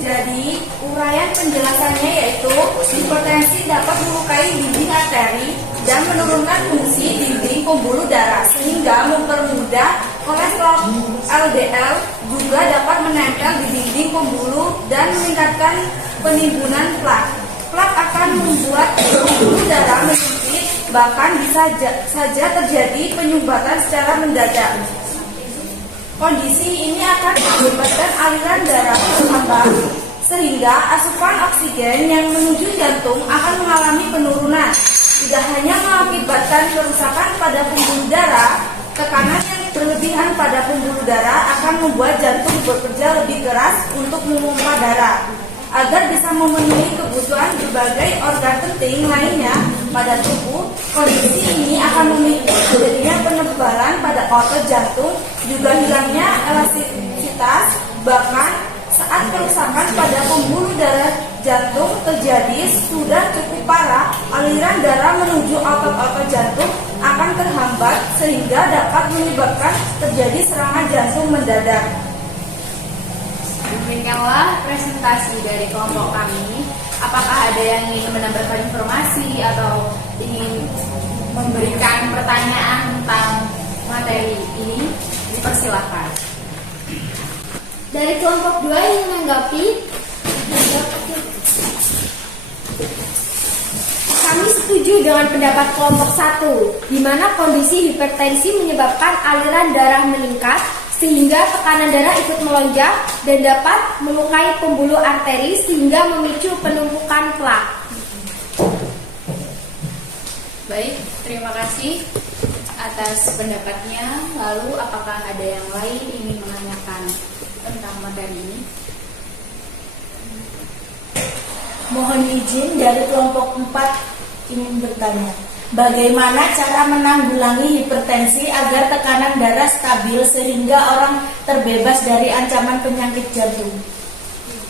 Jadi, uraian penjelasannya yaitu hipertensi dapat melukai dinding arteri dan menurunkan fungsi dinding pembuluh darah sehingga mempermudah kolesterol LDL juga dapat menempel di dinding pembuluh dan meningkatkan penimbunan plak. Plak akan membuat pembuluh darah menyempit, bahkan bisa saja terjadi penyumbatan secara mendadak. Kondisi ini akan menyebabkan aliran darah terhambat sehingga asupan oksigen yang menuju jantung akan mengalami penurunan. Tidak hanya mengakibatkan kerusakan pada pembuluh darah, tekanan yang berlebihan pada pembuluh darah akan membuat jantung bekerja lebih keras untuk memompa darah agar bisa memenuhi kebutuhan berbagai organ penting lainnya pada tubuh. Kondisi ini akan memicu terjadinya penebalan pada otot jantung, juga hilangnya elastisitas. Bahkan saat kerusakan pada pembuluh darah jantung terjadi sudah cukup parah, aliran darah menuju otot-otot jantung akan terhambat sehingga dapat menyebabkan terjadi serangan jantung mendadak. Demikianlah presentasi dari kelompok kami. Apakah ada yang ingin menambahkan informasi atau ingin memberikan pertanyaan tentang materi ini? Dipersilakan. Dari kelompok 2 yang menanggapi, kami setuju dengan pendapat kelompok 1, di mana kondisi hipertensi menyebabkan aliran darah meningkat sehingga tekanan darah ikut melonjak dan dapat melukai pembuluh arteri sehingga memicu penumpukan plak. Baik, terima kasih atas pendapatnya. Lalu apakah ada yang lain ingin menanyakan tentang materi ini? Mohon izin dari kelompok 4 ingin bertanya. Bagaimana cara menanggulangi hipertensi agar tekanan darah stabil sehingga orang terbebas dari ancaman penyakit jantung?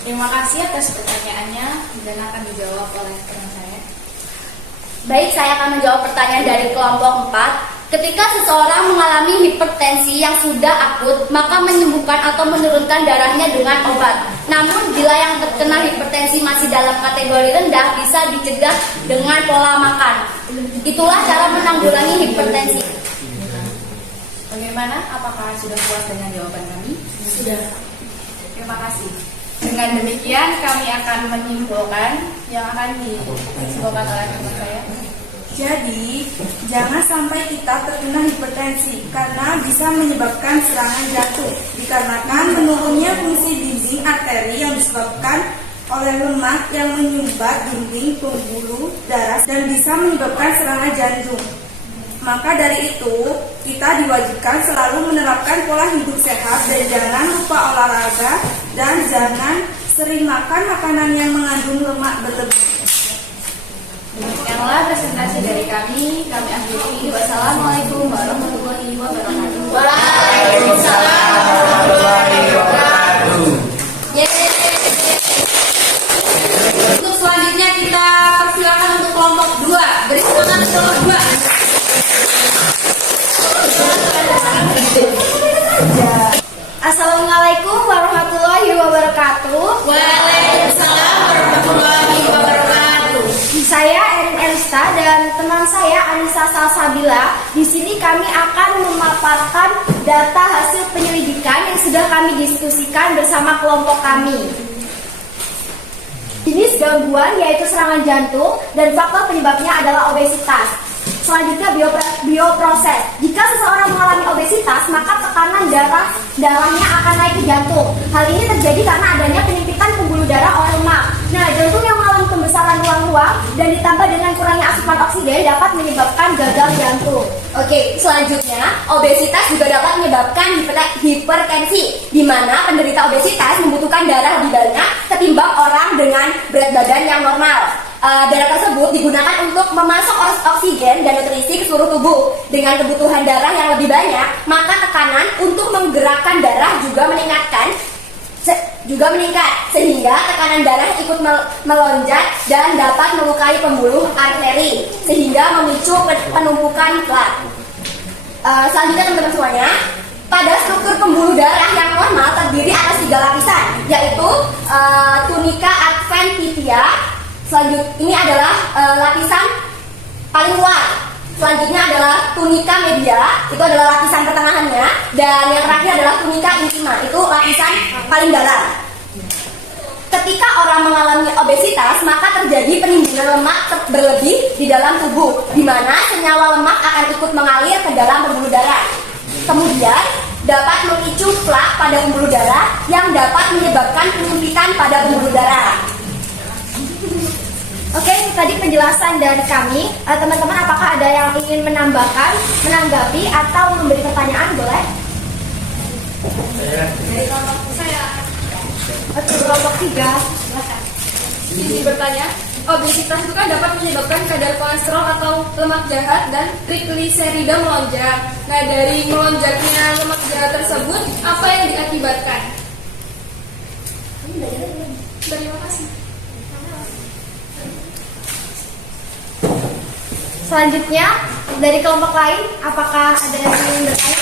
Terima kasih atas pertanyaannya dan akan dijawab oleh teman saya. Baik, saya akan menjawab pertanyaan dari kelompok 4. Ketika seseorang mengalami hipertensi yang sudah akut, maka menyembuhkan atau menurunkan darahnya dengan obat. Namun, bila yang terkena hipertensi masih dalam kategori rendah, bisa dicegah dengan pola makan. Itulah cara menanggulangi hipertensi. Bagaimana? Apakah sudah puas dengan jawaban kami? Sudah. Terima kasih. Dengan demikian, kami akan menyimpulkan yang akan disimpulkan oleh teman saya. Jadi, jangan sampai kita terkena hipertensi karena bisa menyebabkan serangan jantung. Dikarenakan menurunnya fungsi dinding arteri yang disebabkan oleh lemak yang menyumbat dinding pembuluh darah dan bisa menyebabkan serangan jantung. Maka dari itu, kita diwajibkan selalu menerapkan pola hidup sehat dan jangan lupa olahraga dan jangan sering makan makanan yang mengandung lemak berlebih. Demikianlah presentasi dari kami akhiri. Wassalamualaikum warahmatullahi wabarakatuh. Waalaikumsalam warahmatullahi wabarakatuh. Untuk selanjutnya kita persilakan untuk kelompok 2. Beri semangat kelompok 2. Assalamualaikum warahmatullahi wabarakatuh. Waalaikumsalam warahmatullahi wabarakatuh. Saya Erin Elista dan teman saya Anissa Salsabila. Di sini kami akan memaparkan data hasil penyelidikan yang sudah kami diskusikan bersama kelompok kami. Jenis gangguan yaitu serangan jantung dan faktor penyebabnya adalah obesitas. Selanjutnya bioproses. Jika seseorang mengalami obesitas, maka tekanan darahnya akan naik ke jantung. Hal ini terjadi karena adanya penyempitan pembuluh darah oleh lemak. Nah, jantung yang mengalami pembesaran ruang-ruang dan ditambah dengan kurangnya asupan oksigen dapat menyebabkan gagal jantung. Oke, selanjutnya obesitas juga dapat menyebabkan hipertensi, di mana penderita obesitas membutuhkan darah lebih banyak ketimbang orang dengan berat badan yang normal. Darah tersebut digunakan untuk memasok oksigen dan nutrisi ke seluruh tubuh. Dengan kebutuhan darah yang lebih banyak, maka tekanan untuk menggerakkan darah juga meningkat, sehingga tekanan darah ikut melonjak dan dapat melukai pembuluh arteri, sehingga memicu penumpukan plak. Selanjutnya teman-teman semuanya, pada struktur pembuluh darah yang normal terdiri atas 3 lapisan, yaitu tunika adventitia. Selanjutnya ini adalah lapisan paling luar. Selanjutnya adalah tunika media, itu adalah lapisan pertengahannya, dan yang terakhir adalah tunika intima, itu lapisan paling dalam. Ketika orang mengalami obesitas, maka terjadi penimbunan lemak berlebih di dalam tubuh, di mana senyawa lemak akan ikut mengalir ke dalam pembuluh darah. Kemudian dapat memicu plak pada pembuluh darah yang dapat menyebabkan penyempitan pada pembuluh darah. Oke, itu tadi penjelasan dari kami. Teman-teman, apakah ada yang ingin menambahkan, menanggapi, atau memberi pertanyaan? Boleh? Dari kelompok saya. Oke, kelompok 3. Silakan. Izin bertanya, obesitas itu kan dapat menyebabkan kadar kolesterol atau lemak jahat dan trigliserida melonjak. Nah, dari melonjaknya lemak jahat tersebut, apa yang diakibatkan? Terima kasih. Selanjutnya, dari kelompok lain, apakah ada yang ingin bertanya?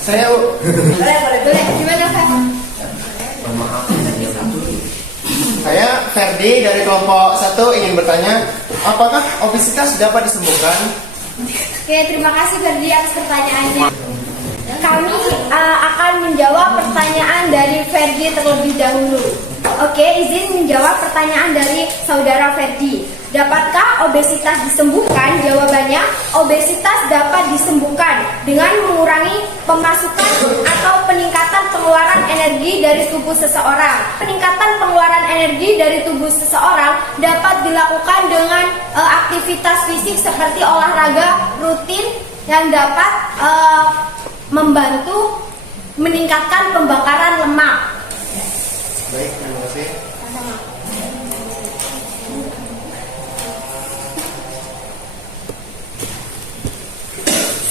Saya Boleh. Gimana, Fer? Saya Ferdi dari kelompok 1 ingin bertanya, apakah obesitas dapat disembuhkan? Oke, terima kasih Ferdi atas pertanyaannya. Kami akan menjawab pertanyaan dari Ferdi terlebih dahulu. Oke, izin menjawab pertanyaan dari saudara Ferdi. Dapatkah obesitas disembuhkan? Jawabannya, obesitas dapat disembuhkan dengan mengurangi pemasukan atau peningkatan pengeluaran energi dari tubuh seseorang. Peningkatan pengeluaran energi dari tubuh seseorang dapat dilakukan dengan aktivitas fisik seperti olahraga rutin yang dapat membantu meningkatkan pembakaran lemak. Baik, terima kasih.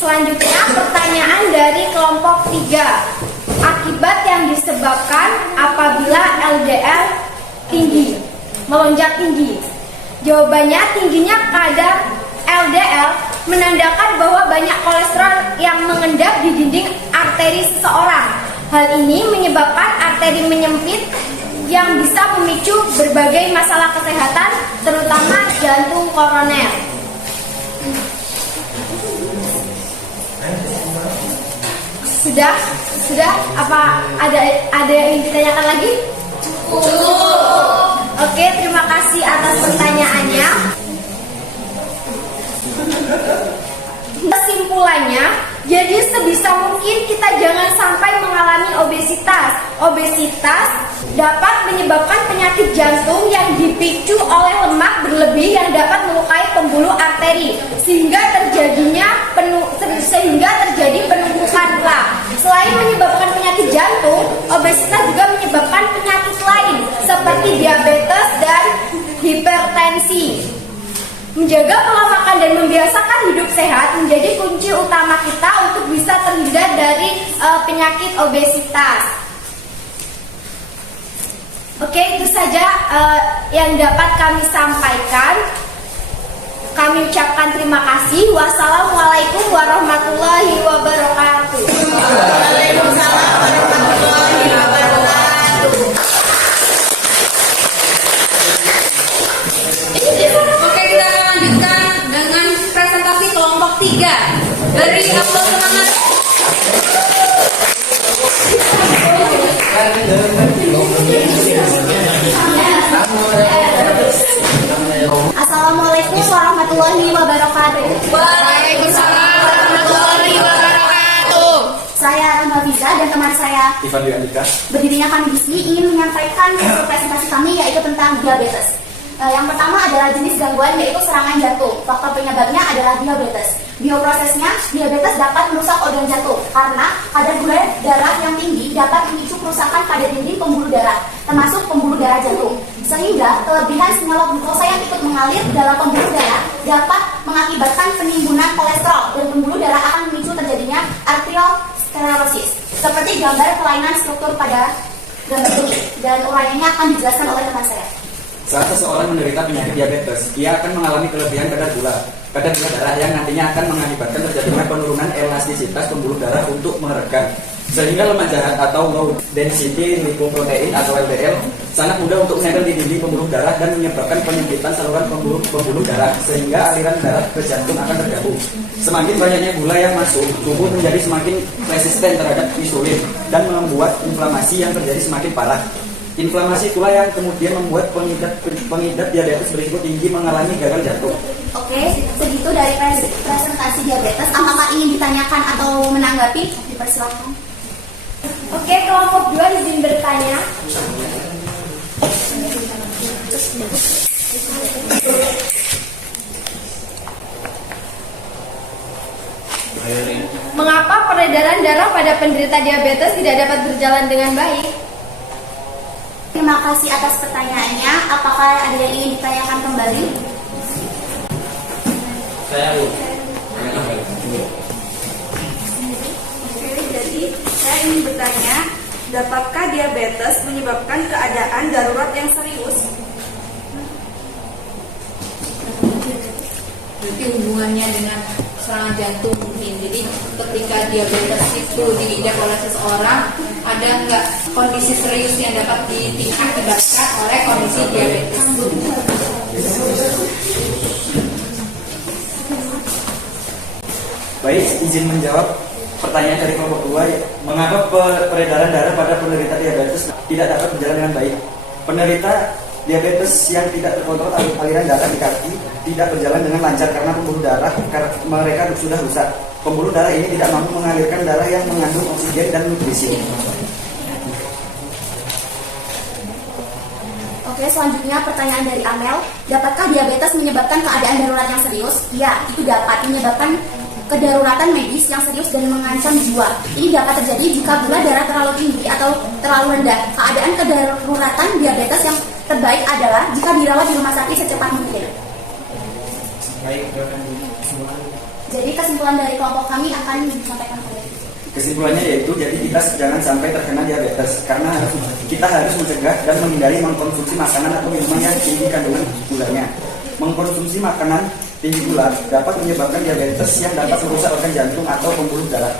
Selanjutnya pertanyaan dari kelompok 3. Akibat yang disebabkan apabila LDL tinggi, melonjak tinggi. Jawabannya, tingginya kadar LDL menandakan bahwa banyak kolesterol yang mengendap di dinding arteri seseorang. Hal ini menyebabkan arteri menyempit yang bisa memicu berbagai masalah kesehatan, terutama jantung koroner. Sudah? Apa ada yang ditanyakan lagi? Oke, terima kasih atas pertanyaannya. Kesimpulannya, jadi sebisa mungkin kita jangan sampai mengalami obesitas. Obesitas dapat menyebabkan penyakit jantung yang dipicu oleh lemak berlebih yang dapat melukai pembuluh arteri sehingga terjadi penumpukan plak. Selain menyebabkan penyakit jantung, obesitas juga menyebabkan penyakit lain seperti diabetes dan hipertensi. Menjaga pola makan dan membiasakan hidup sehat menjadi kunci utama kita untuk bisa terhindar dari penyakit obesitas. Oke, itu saja yang dapat kami sampaikan. Kami ucapkan terima kasih. Wassalamualaikum warahmatullahi wabarakatuh. Waalaikumsalam warahmatullahi wabarakatuh. Oke, kita akan lanjutkan dengan presentasi kelompok 3 dari Abdul Semangat. Assalamualaikum warahmatullahi wabarakatuh. Waalaikumsalam warahmatullahi wabarakatuh. Saya Rama Biza dan teman saya Ivan Dwi Andika. berdirinya kami di sini ingin menyampaikan hasil presentasi kami yaitu tentang diabetes. Yang pertama adalah jenis gangguan yaitu serangan jantung. Faktor penyebabnya adalah diabetes. Bioprosesnya, diabetes dapat merusak organ jantung karena kadar gula darah yang tinggi dapat memicu kerusakan pada dinding pembuluh darah, termasuk pembuluh darah jantung. Sehingga kelebihan senyawa glukosa yang ikut mengalir dalam pembuluh darah dapat mengakibatkan penimbunan kolesterol dan pembuluh darah akan memicu terjadinya arteriosklerosis. Seperti gambar kelainan struktur pada gambar ini, dan uraiannya akan dijelaskan oleh teman saya. Saat seseorang menderita penyakit diabetes, ia akan mengalami kelebihan kadar gula darah yang nantinya akan mengakibatkan terjadinya penurunan elastisitas pembuluh darah untuk meregang, sehingga lemak jahat atau low density lipoprotein atau LDL sangat mudah untuk menempel di dinding pembuluh darah dan menyebabkan penyempitan saluran pembuluh darah sehingga aliran darah ke jantung akan terganggu. Semakin banyaknya gula yang masuk, tubuh menjadi semakin resisten terhadap insulin dan membuat inflamasi yang terjadi semakin parah. Inflamasi pula yang kemudian membuat pengidap diabetes berisiko tinggi mengalami gagal jantung. Oke, segitu dari presentasi diabetes. Apakah ingin ditanyakan atau menanggapi? Dipersilakan. Oke, kelompok 2 izin bertanya. Mengapa peredaran darah pada penderita diabetes tidak dapat berjalan dengan baik? Terima kasih atas pertanyaannya. Apakah ada yang ingin ditanyakan kembali? Oke, jadi saya ingin bertanya, dapatkah diabetes menyebabkan keadaan darurat yang serius? Berarti hubungannya dengan serangan jantung mungkin. Jadi ketika diabetes itu diidap oleh seseorang, ada nggak kondisi serius yang dapat diakibatkan oleh kondisi diabetes? Baik, izin menjawab pertanyaan dari kelompok 2. Mengapa peredaran darah pada penderita diabetes tidak dapat berjalan dengan baik? Penderita diabetes yang tidak terkontrol aliran darah di kaki tidak berjalan dengan lancar karena pembuluh darah mereka sudah rusak. Pembuluh darah ini tidak mampu mengalirkan darah yang mengandung oksigen dan nutrisi. Oke, selanjutnya pertanyaan dari Amel. Dapatkah diabetes menyebabkan keadaan darurat yang serius? Ya, itu dapat menyebabkan kedaruratan medis yang serius dan mengancam jiwa. Ini dapat terjadi jika gula darah terlalu tinggi atau terlalu rendah. Keadaan kedaruratan diabetes yang terbaik adalah jika dirawat di rumah sakit secepat mungkin. Jadi kesimpulan dari kelompok kami akan disampaikan oleh. Kesimpulannya yaitu jadi kita jangan sampai terkena diabetes karena kita harus mencegah dan menghindari mengkonsumsi makanan atau minuman yang tinggi kandungan gulanya. Mengkonsumsi makanan tinggi gula dapat menyebabkan diabetes yang dapat merusak organ jantung atau pembuluh darah.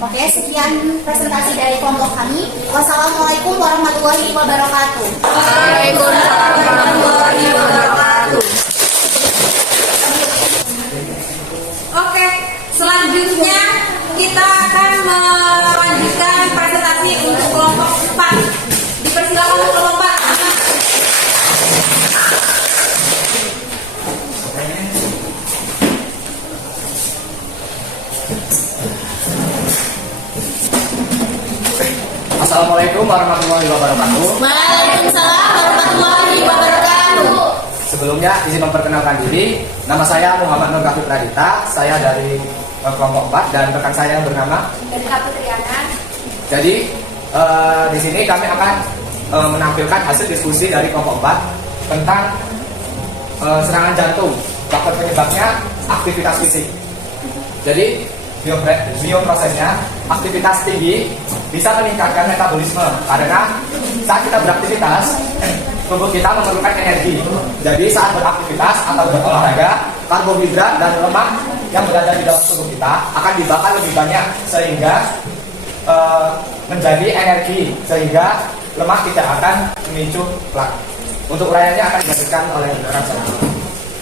Oke, sekian presentasi dari kelompok kami. Wassalamualaikum warahmatullahi wabarakatuh. Waalaikumsalam warahmatullahi wabarakatuh. Oke, selanjutnya kita akan melanjutkan presentasi untuk kelompok 4. Dipersilakan untuk kelompok 4. Assalamualaikum warahmatullahi wabarakatuh. Waalaikumsalam warahmatullahi wabarakatuh. Sebelumnya izin memperkenalkan diri. Nama saya Muhammad Nur Kafif Radita. Saya dari kelompok 4 dan rekan saya yang bernama Erika Putriana. Jadi di sini kami akan menampilkan hasil diskusi dari kelompok 4 tentang serangan jantung. Faktor penyebabnya aktivitas fisik. Jadi bioprosesnya aktivitas tinggi bisa meningkatkan metabolisme karena saat kita beraktivitas tubuh kita memerlukan energi. Jadi saat beraktivitas atau berolahraga, karbohidrat dan lemak yang berada di dalam tubuh kita akan dibakar lebih banyak sehingga menjadi energi, sehingga lemak tidak akan memicu plak. Untuk uraiannya akan dijelaskan oleh rekan saya.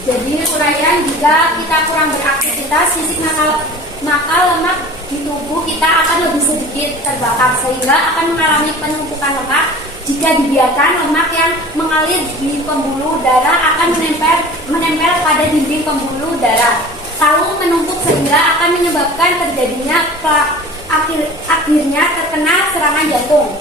Jadi uraian, jika kita kurang beraktivitas fisik maka lemak di tubuh kita akan lebih sedikit terbakar sehingga akan mengalami penumpukan lemak. Jika dibiarkan, lemak yang mengalir di pembuluh darah akan menempel pada dinding pembuluh darah, lalu menumpuk sehingga akan menyebabkan terjadinya plak. Akhirnya terkena serangan jantung.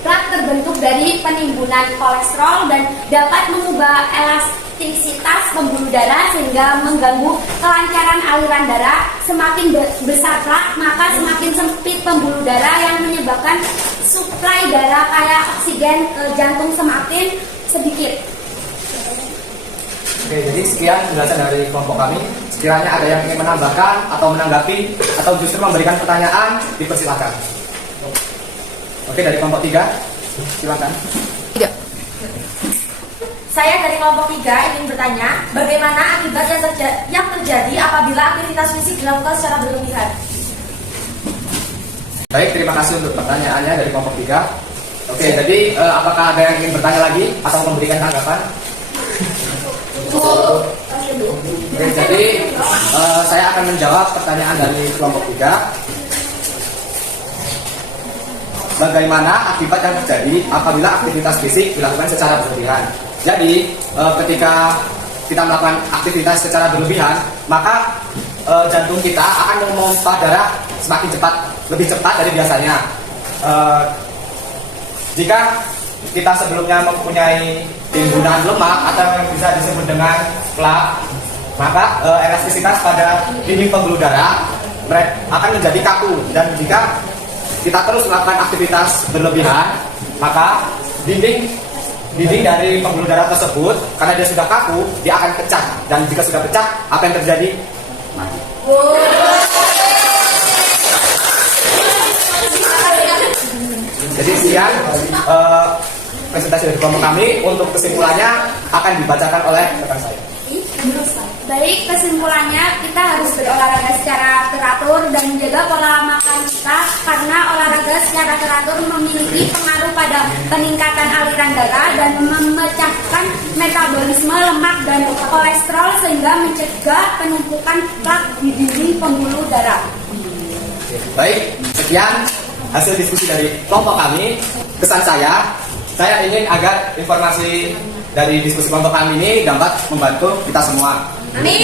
Plak terbentuk dari penimbunan kolesterol dan dapat mengubah elastisitas pembuluh darah sehingga mengganggu kelancaran aliran darah. Semakin besar plak, maka semakin sempit pembuluh darah yang menyebabkan suplai darah kaya oksigen ke jantung semakin sedikit. Oke, jadi sekian penjelasan dari kelompok kami. Sekiranya ada yang ingin menambahkan atau menanggapi atau justru memberikan pertanyaan, dipersilakan. Oke, dari kelompok 3, silakan. Saya dari kelompok 3 ingin bertanya, bagaimana akibat yang terjadi apabila aktivitas fisik dilakukan secara berlebihan? Baik, terima kasih untuk pertanyaannya dari kelompok 3. Oke, jadi apakah ada yang ingin bertanya lagi atau memberikan tanggapan? Oke, jadi saya akan menjawab pertanyaan dari kelompok 3. Bagaimana akibat yang terjadi apabila aktivitas fisik dilakukan secara berlebihan? Jadi, ketika kita melakukan aktivitas secara berlebihan, maka jantung kita akan memompa darah semakin cepat, lebih cepat dari biasanya. Jika kita sebelumnya mempunyai timbunan lemak atau yang bisa disebut dengan plak, maka elastisitas pada dinding pembuluh darah akan menjadi kaku, dan jika kita terus melakukan aktivitas berlebihan, maka dinding dari pembuluh darah tersebut, karena dia sudah kaku, dia akan pecah, dan jika sudah pecah, apa yang terjadi? Mati. Jadi sekian presentasi dari kelompok kami. Untuk kesimpulannya akan dibacakan oleh rekan saya. Baik, kesimpulannya kita harus berolahraga secara teratur dan menjaga pola makan kita karena olahraga secara teratur memiliki pengaruh pada peningkatan aliran darah dan memecahkan metabolisme lemak dan kolesterol sehingga mencegah penumpukan plak di dinding pembuluh darah. Baik, sekian hasil diskusi dari kelompok kami. Kesan saya ingin agar informasi dari diskusi kelompok kami ini dapat membantu kita semua. Amin.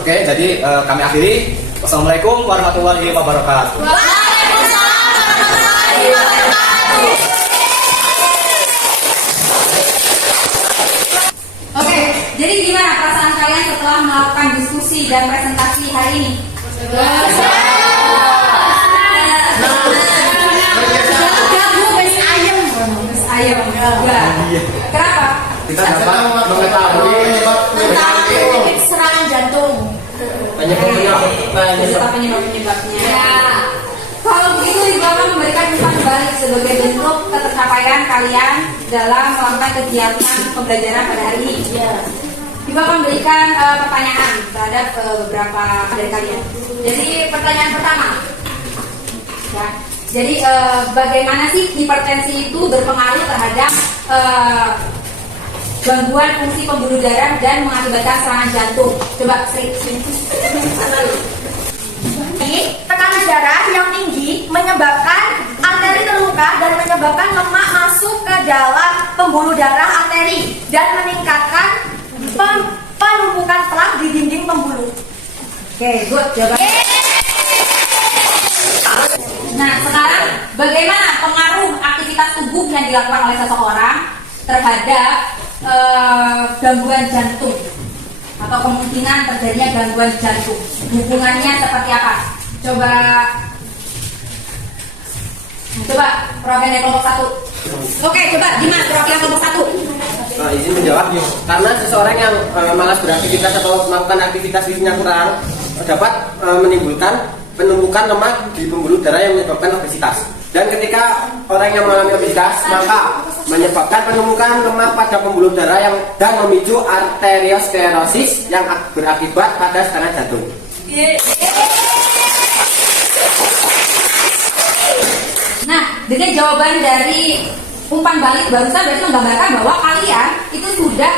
Oke, jadi kami akhiri. Wassalamualaikum warahmatullahi wabarakatuh. Waalaikumsalam warahmatullahi wabarakatuh. Oke, jadi gimana perasaan kalian setelah melakukan diskusi dan presentasi hari ini? Ayam. Kenapa? Kita dapat mengetahui Serangan jantung. Penyebab-penyebabnya. Ya. Kalau begitu, Ibu akan memberikan umpan balik sebagai bentuk ketercapaian kalian dalam melakukan kegiatan pembelajaran pada hari ini. Ibu akan memberikan pertanyaan terhadap beberapa dari kalian. Jadi pertanyaan pertama. Ya. Jadi bagaimana sih hipertensi itu berpengaruh terhadap gangguan fungsi pembuluh darah dan mengakibatkan serangan jantung? Coba Tekanan darah yang tinggi menyebabkan arteri terluka dan menyebabkan lemak masuk ke dalam pembuluh darah arteri dan meningkatkan penumpukan plak di dinding pembuluh. Oke, good. Jawaban. Nah, sekarang bagaimana pengaruh aktivitas tubuh yang dilakukan oleh seseorang terhadap gangguan jantung atau kemungkinan terjadinya gangguan jantung. Hubungannya seperti apa? Coba perwakilan dari kelompok 1. Oke, coba Dimas, perwakilan kelompok 1. Izin menjawab. Karena seseorang yang malas beraktivitas atau melakukan aktivitas fisiknya kurang dapat menimbulkan penumpukan lemak di pembuluh darah yang menyebabkan obesitas. Dan ketika orang yang mengalami obesitas maka menyebabkan penumpukan lemak pada pembuluh darah dan memicu arteriosklerosis yang berakibat pada serangan jantung. Nah, dengan jawaban dari umpan balik barusan berarti menggambarkan bahwa kalian itu sudah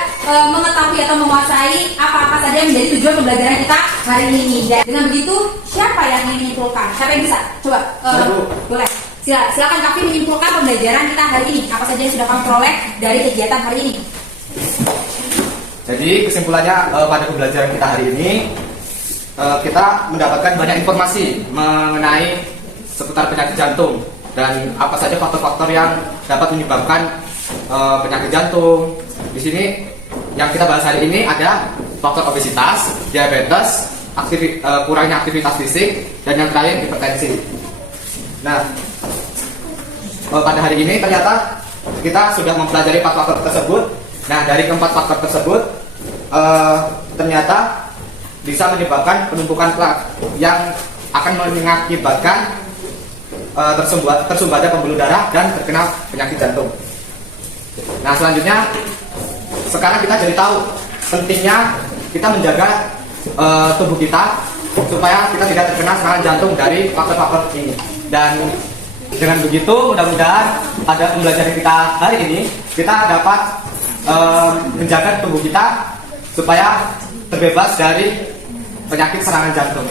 mengetahui atau menguasai apa-apa saja yang menjadi tujuan pembelajaran kita hari ini. Dan dengan begitu, siapa yang ingin menyimpulkan? Siapa yang bisa? Coba, boleh. Silakan Kavi menyimpulkan pembelajaran kita hari ini. Apa saja yang sudah kamu peroleh dari kegiatan hari ini? Jadi kesimpulannya pada pembelajaran kita hari ini kita mendapatkan banyak informasi mengenai seputar penyakit jantung dan apa saja faktor-faktor yang dapat menyebabkan penyakit jantung. Di sini yang kita bahas hari ini ada faktor obesitas, diabetes, kurangnya aktivitas fisik, dan yang terakhir hipertensi. Nah, pada hari ini ternyata kita sudah mempelajari 4 faktor tersebut. Nah, dari keempat faktor tersebut ternyata bisa menyebabkan penumpukan plak yang akan mengakibatkan tersumbatnya pembuluh darah dan terkena penyakit jantung. Nah, selanjutnya sekarang kita jadi tahu pentingnya kita menjaga tubuh kita supaya kita tidak terkena serangan jantung dari faktor-faktor ini. Dan dengan begitu mudah-mudahan pada pembelajaran kita hari ini kita dapat menjaga tubuh kita supaya terbebas dari penyakit serangan jantung.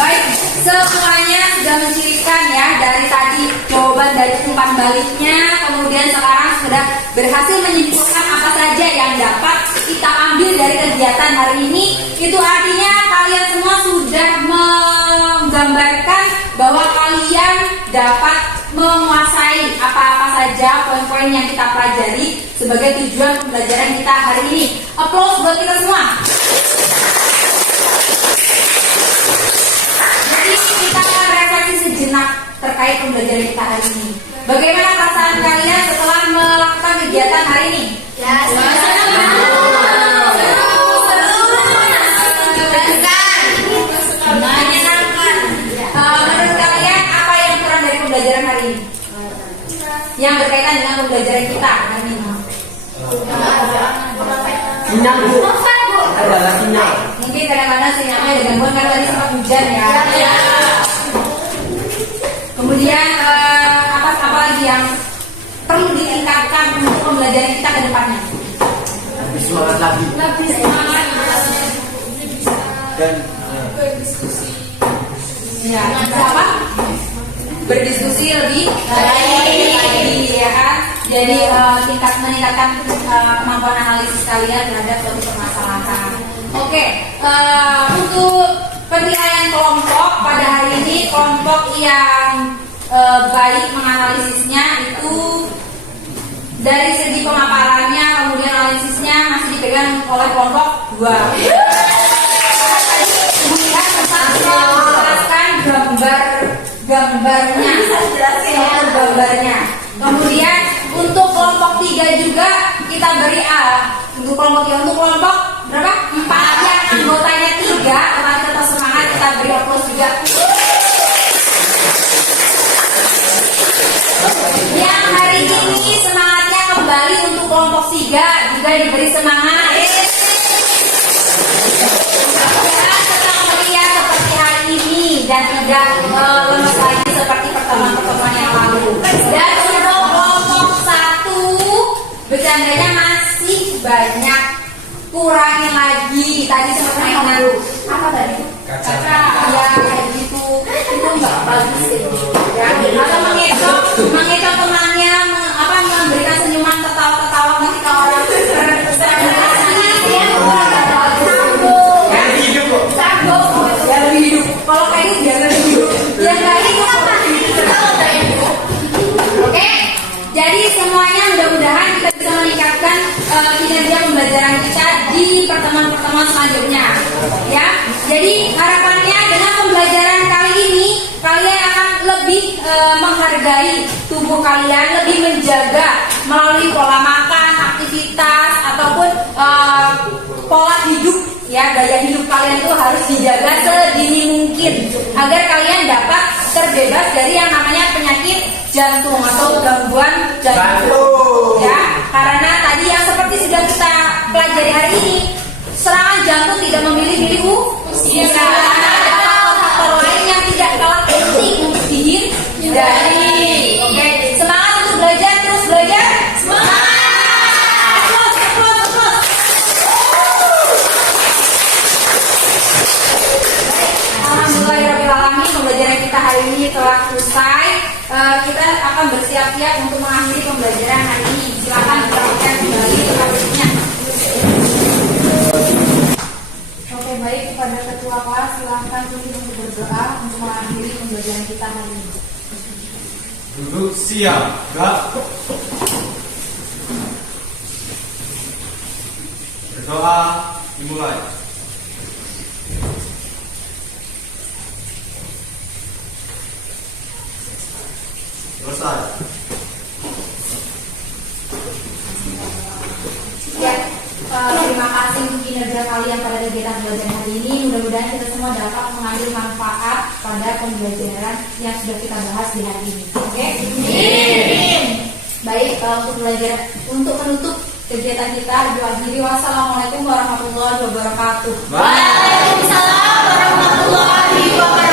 Baik, semuanya sudah mencirikan ya dari tadi jawaban dari umpan baliknya, kemudian sekarang sudah berhasil menyimpulkan apa saja yang dapat kita ambil dari kegiatan hari ini. Itu artinya kalian semua sudah menggambarkan bahwa kalian dapat menguasai apa-apa saja poin-poin yang kita pelajari sebagai tujuan pembelajaran kita hari ini. Applause buat kita semua. Jadi kita akan refleksi sejenak terkait pembelajaran kita hari ini. Bagaimana perasaan kalian setelah melakukan kegiatan hari ini? Menurut kalian apa yang kurang dari pembelajaran hari ini? Yang berkaitan dengan pembelajaran kita hari ini? Sinyal Bu. Adalah sinyal. Mungkin kadang-kadang sinyalnya ada gangguan karena tadi sempat hujan ya. Kemudian apa lagi yang perlu ditingkatkan untuk pembelajaran kita ke depannya? Lebih semangat lagi. Lebih semangat. Dan berdiskusi. Ya, apa? Berdiskusi lebih baik, ya kan? Jadi meningkatkan kemampuan analisis kalian terhadap suatu permasalahan. Oke, untuk penilaian kelompok pada hari ini, kelompok yang baik menganalisisnya itu dari segi pemaparannya, kemudian analisisnya masih dipegang oleh kelompok 2. Kemudian tetap menjelaskan gambarnya. Kemudian untuk kelompok 3 juga kita beri A. Untuk kelompok 3, untuk kelompok berapa? 4 yang anggotanya 3, kemarin tetap semangat, kita beri applause juga. Yang hari ini semangatnya kembali untuk kelompok 3 juga diberi semangat. Tetap meriah seperti hari ini dan tidak lemes lagi seperti pertemuan-pertemuan yang lalu. Dan untuk kelompok 1 bercandanya masih banyak, kurangin lagi. Tadi sempat mainan apa tadi? Kaca. Ya kayak gitu. Itu nggak bagus sih. Ya, atau mengecoh temannya, memberikan senyuman ketawa-ketawa ketika orang sanggup. pembelajaran kita di pertemuan-pertemuan selanjutnya. Ya, jadi harapannya dengan pembelajaran kali ini kalian akan lebih menghargai tubuh kalian, lebih menjaga melalui pola makan, aktivitas ataupun pola hidup. Ya, gaya hidup kalian itu harus dijaga sedini mungkin agar kalian dapat terbebas dari yang namanya penyakit jantung atau gangguan jantung. Ya, karena tadi yang seperti sudah kita pelajari hari ini, serangan jantung tidak memilih-milih usia. Karena ada faktor-faktor lain yang tidak kalah penting untuk dihindari. Oke, semangat untuk belajar, terus belajar. Semangat. Alhamdulillahirrahmanirrahim, pembelajaran kita hari ini telah selesai. Kita akan bersiap-siap untuk mengakhiri pembelajaran hari ini. Silakan dilanjutkan kembali ke kasusnya. Oke, baik, kepada ketua kelas silakan untuk berdoa untuk mengakhiri pembelajaran kita hari ini. Duduk siap, Kak. Berdoa dimulai. Selesai. Ya, terima kasih untuk kinerja kalian pada kegiatan belajar hari ini. Mudah-mudahan kita semua dapat mengambil manfaat pada pembelajaran yang sudah kita bahas di hari ini. Oke? Baik, untuk belajar, untuk menutup kegiatan kita, akhiri wassalamualaikum warahmatullahi wabarakatuh. Waalaikumsalam warahmatullahi wabarakatuh.